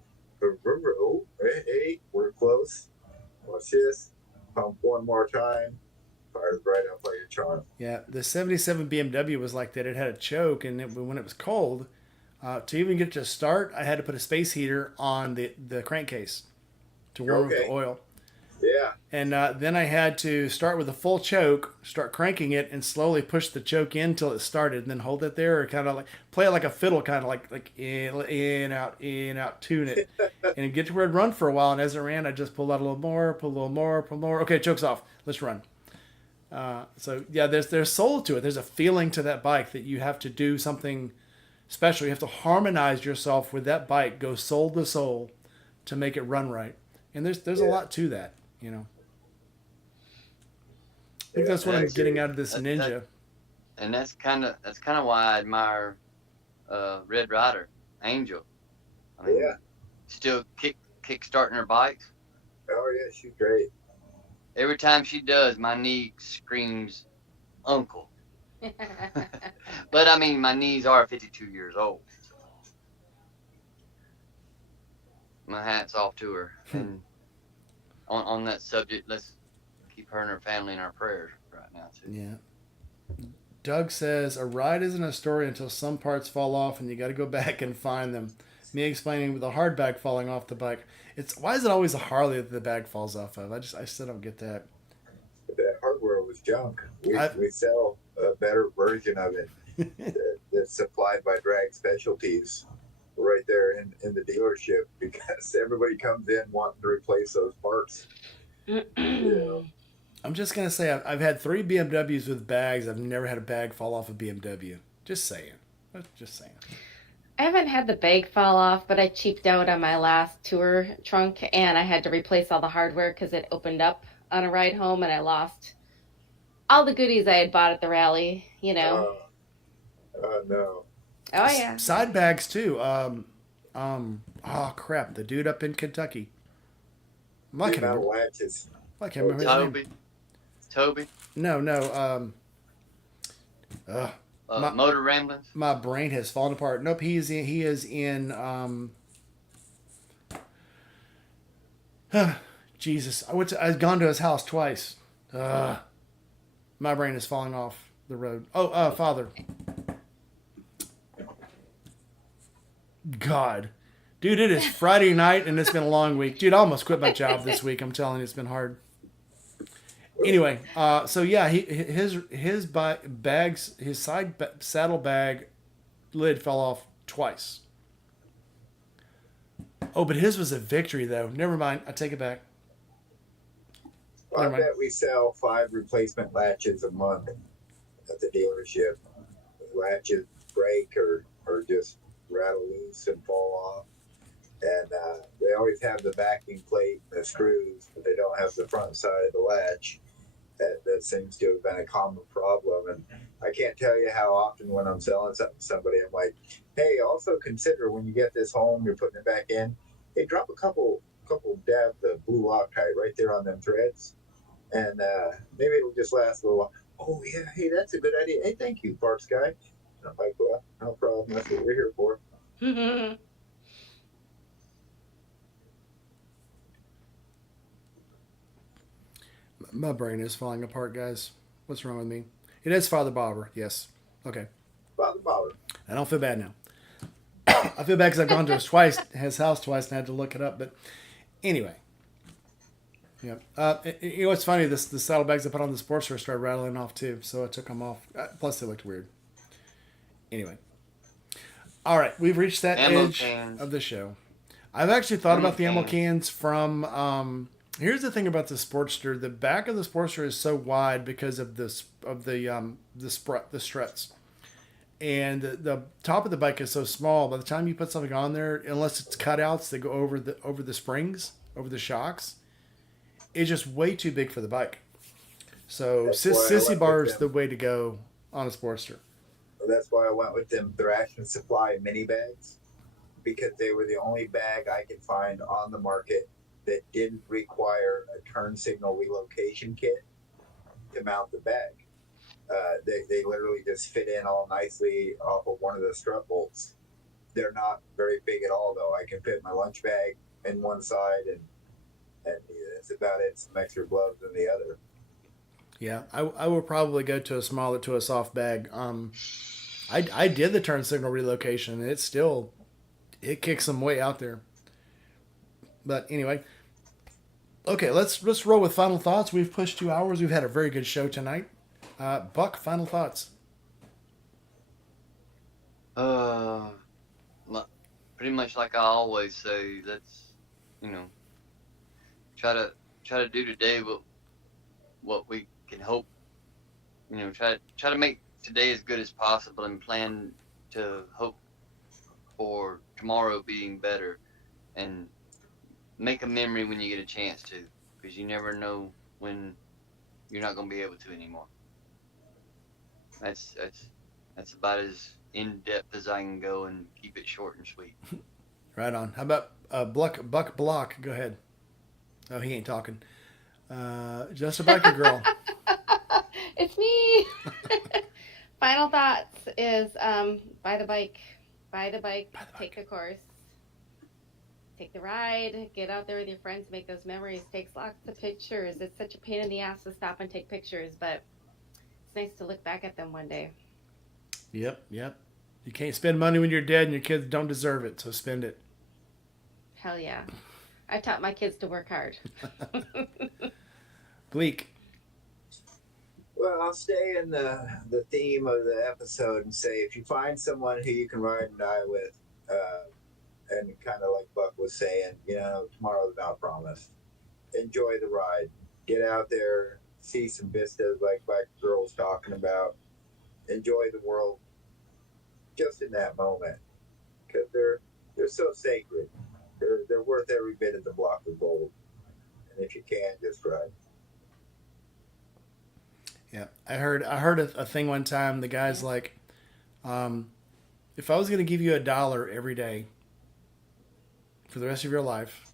oh, hey, we're close. Watch this. Pump one more time. Fires right up like a charm. Yeah, the 77 BMW was like that. It had a choke, and when it was cold, to even get it to start, I had to put a space heater on the crankcase to warm up the oil. Yeah. And then I had to start with a full choke, start cranking it, and slowly push the choke in until it started, and then hold it there, or kind of like play it like a fiddle, kind of like in, out, tune it, and get to where it'd run for a while. And as it ran, I just pulled out a little more, pull a little more, pull more. Okay, choke's off. Let's run. So yeah, there's soul to it. There's a feeling to that bike that you have to do something special. You have to harmonize yourself with that bike, go soul to soul, to make it run right. And there's a lot to that. I think that's what I'm getting out of this Ninja. And that's kind of why I admire Red Rider Angel. I mean, still kick starting her bikes. Oh yeah, she's great. Every time she does, my knee screams, "Uncle." But I mean, my knees are 52 years old. So my hat's off to her. And on that subject, let's keep her and her family in our prayers right now too. Yeah. Doug says a ride isn't a story until some parts fall off and you got to go back and find them. Me explaining with a hard bag falling off the bike. Why is it always a Harley that the bag falls off of? I still don't get that. That hardware was junk. We sell a better version of it that's supplied by Drag Specialties right there in the dealership, because everybody comes in wanting to replace those parts. I'm just going to say I've had 3 BMWs with bags. I've never had a bag fall off a BMW. Just saying. I haven't had the bag fall off, but I cheaped out on my last tour trunk, and I had to replace all the hardware because it opened up on a ride home, and I lost all the goodies I had bought at the rally, No. Oh, yeah. Side bags, too. Oh, crap. The dude up in Kentucky. I can't remember. Latches. I can't remember his name. Toby? No. Motor Ramblings? My brain has fallen apart. Nope, he is in Jesus. I've gone to his house twice. My brain is falling off the road. Father. God. Dude, it is Friday night and it's been a long week. Dude, I almost quit my job this week. I'm telling you, it's been hard. Anyway, so yeah, his bags, his saddle bag lid fell off twice. Oh, but his was a victory though. Never mind. I take it back. I bet we sell 5 replacement latches a month at the dealership. Latches break or just rattle loose and fall off. And they always have the backing plate and the screws, but they don't have the front side of the latch. That seems to have been a common problem. And I can't tell you how often when I'm selling something to somebody, I'm like, hey, also consider when you get this home, you're putting it back in, hey, drop a couple dabs of blue Loctite right there on them threads, and maybe it'll just last a little while. Oh yeah, hey, that's a good idea. Hey, thank you, parts guy. And I'm like, well, no problem. That's what we're here for. My brain is falling apart, guys. What's wrong with me? It is Father Bobber. Yes. Okay. Father Bobber. I don't feel bad now. I feel bad because I've gone to his house twice, and had to look it up. But anyway, yeah. You know what's funny? The saddlebags I put on the Sportster started rattling off too, so I took them off. Plus, they looked weird. Anyway, all right, we've reached that Ammo edge cans. of the show. I've actually thought Ammo about the ammo cans. cans from. Here's the thing about the Sportster: the back of the Sportster is so wide because of the struts. And the top of the bike is so small. By the time you put something on there, unless it's cutouts that go over the springs, over the shocks, it's just way too big for the bike. So That's why I sissy went bar with is the them. way to go on a Sportster. That's why I went with them Thrash and Supply mini bags, because they were the only bag I could find on the market that didn't require a turn signal relocation kit to mount the bag. They literally just fit in all nicely off of one of the strut bolts. They're not very big at all, though. I can fit my lunch bag in one side, and that's about it. Some extra gloves in the other. Yeah, I will probably go to a soft bag. I did the turn signal relocation, and it kicks some weight out there. But anyway, okay, let's roll with final thoughts. We've pushed 2 hours. We've had a very good show tonight. Buck, final thoughts. Pretty much like I always say. Let's, try to do today what we can hope. Try to make today as good as possible, and plan to hope for tomorrow being better, and make a memory when you get a chance to, because you never know when you're not going to be able to anymore. That's about as in depth as I can go, and keep it short and sweet. Right on. How about Buck Block? Go ahead. Oh, he ain't talking. Just a biker girl. It's me. Final thoughts is buy the bike, take the course, take the ride, get out there with your friends, make those memories, take lots of pictures. It's such a pain in the ass to stop and take pictures, but it's nice to look back at them one day. Yep. You can't spend money when you're dead, and your kids don't deserve it, so spend it. Hell yeah. I taught my kids to work hard. Bleak. Well, I'll stay in the theme of the episode and say, if you find someone who you can ride and die with, and kind of like Buck was saying, tomorrow's not promised. Enjoy the ride. Get out there, see some vistas like Girl's talking about. Enjoy the world just in that moment, because they're so sacred. They're worth every bit of the block of gold. And if you can, just ride. Yeah, I heard a thing one time. The guy's like, if I was going to give you $1 every day for the rest of your life,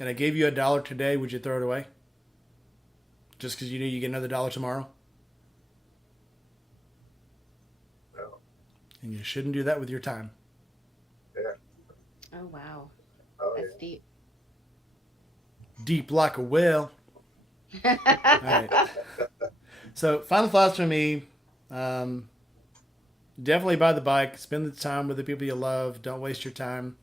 and I gave you $1 today, would you throw it away? Just because you knew you get another $1 tomorrow? No. And you shouldn't do that with your time. Yeah. Oh, wow. Oh, That's yeah. deep. Deep like a well. All right. So, final thoughts from me. Definitely buy the bike. Spend the time with the people you love. Don't waste your time.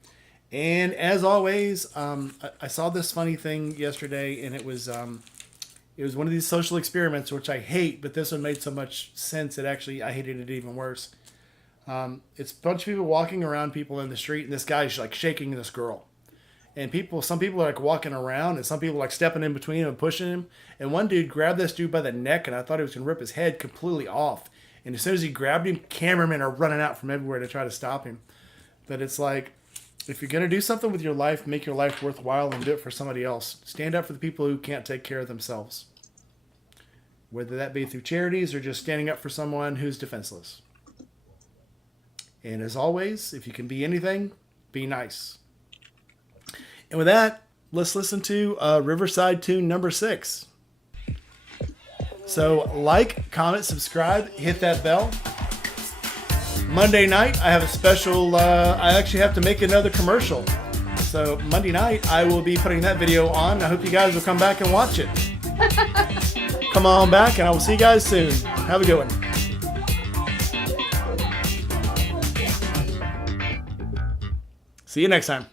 And as always, I saw this funny thing yesterday, and it was one of these social experiments, which I hate, but this one made so much sense that actually I hated it even worse. It's a bunch of people walking around people in the street, and this guy's like shaking this girl. And some people are like walking around, and some people are like stepping in between him and pushing him. And one dude grabbed this dude by the neck, and I thought he was going to rip his head completely off. And as soon as he grabbed him, cameramen are running out from everywhere to try to stop him. But it's like, if you're going to do something with your life, make your life worthwhile and do it for somebody else. Stand up for the people who can't take care of themselves. whether that be through charities or just standing up for someone who's defenseless. And as always, if you can be anything, be nice. And with that, let's listen to Riverside tune number 6. So like, comment, subscribe, hit that bell. Monday night, I have a special, I actually have to make another commercial. So Monday night, I will be putting that video on. I hope you guys will come back and watch it. Come on back, and I will see you guys soon. Have a good one. See you next time.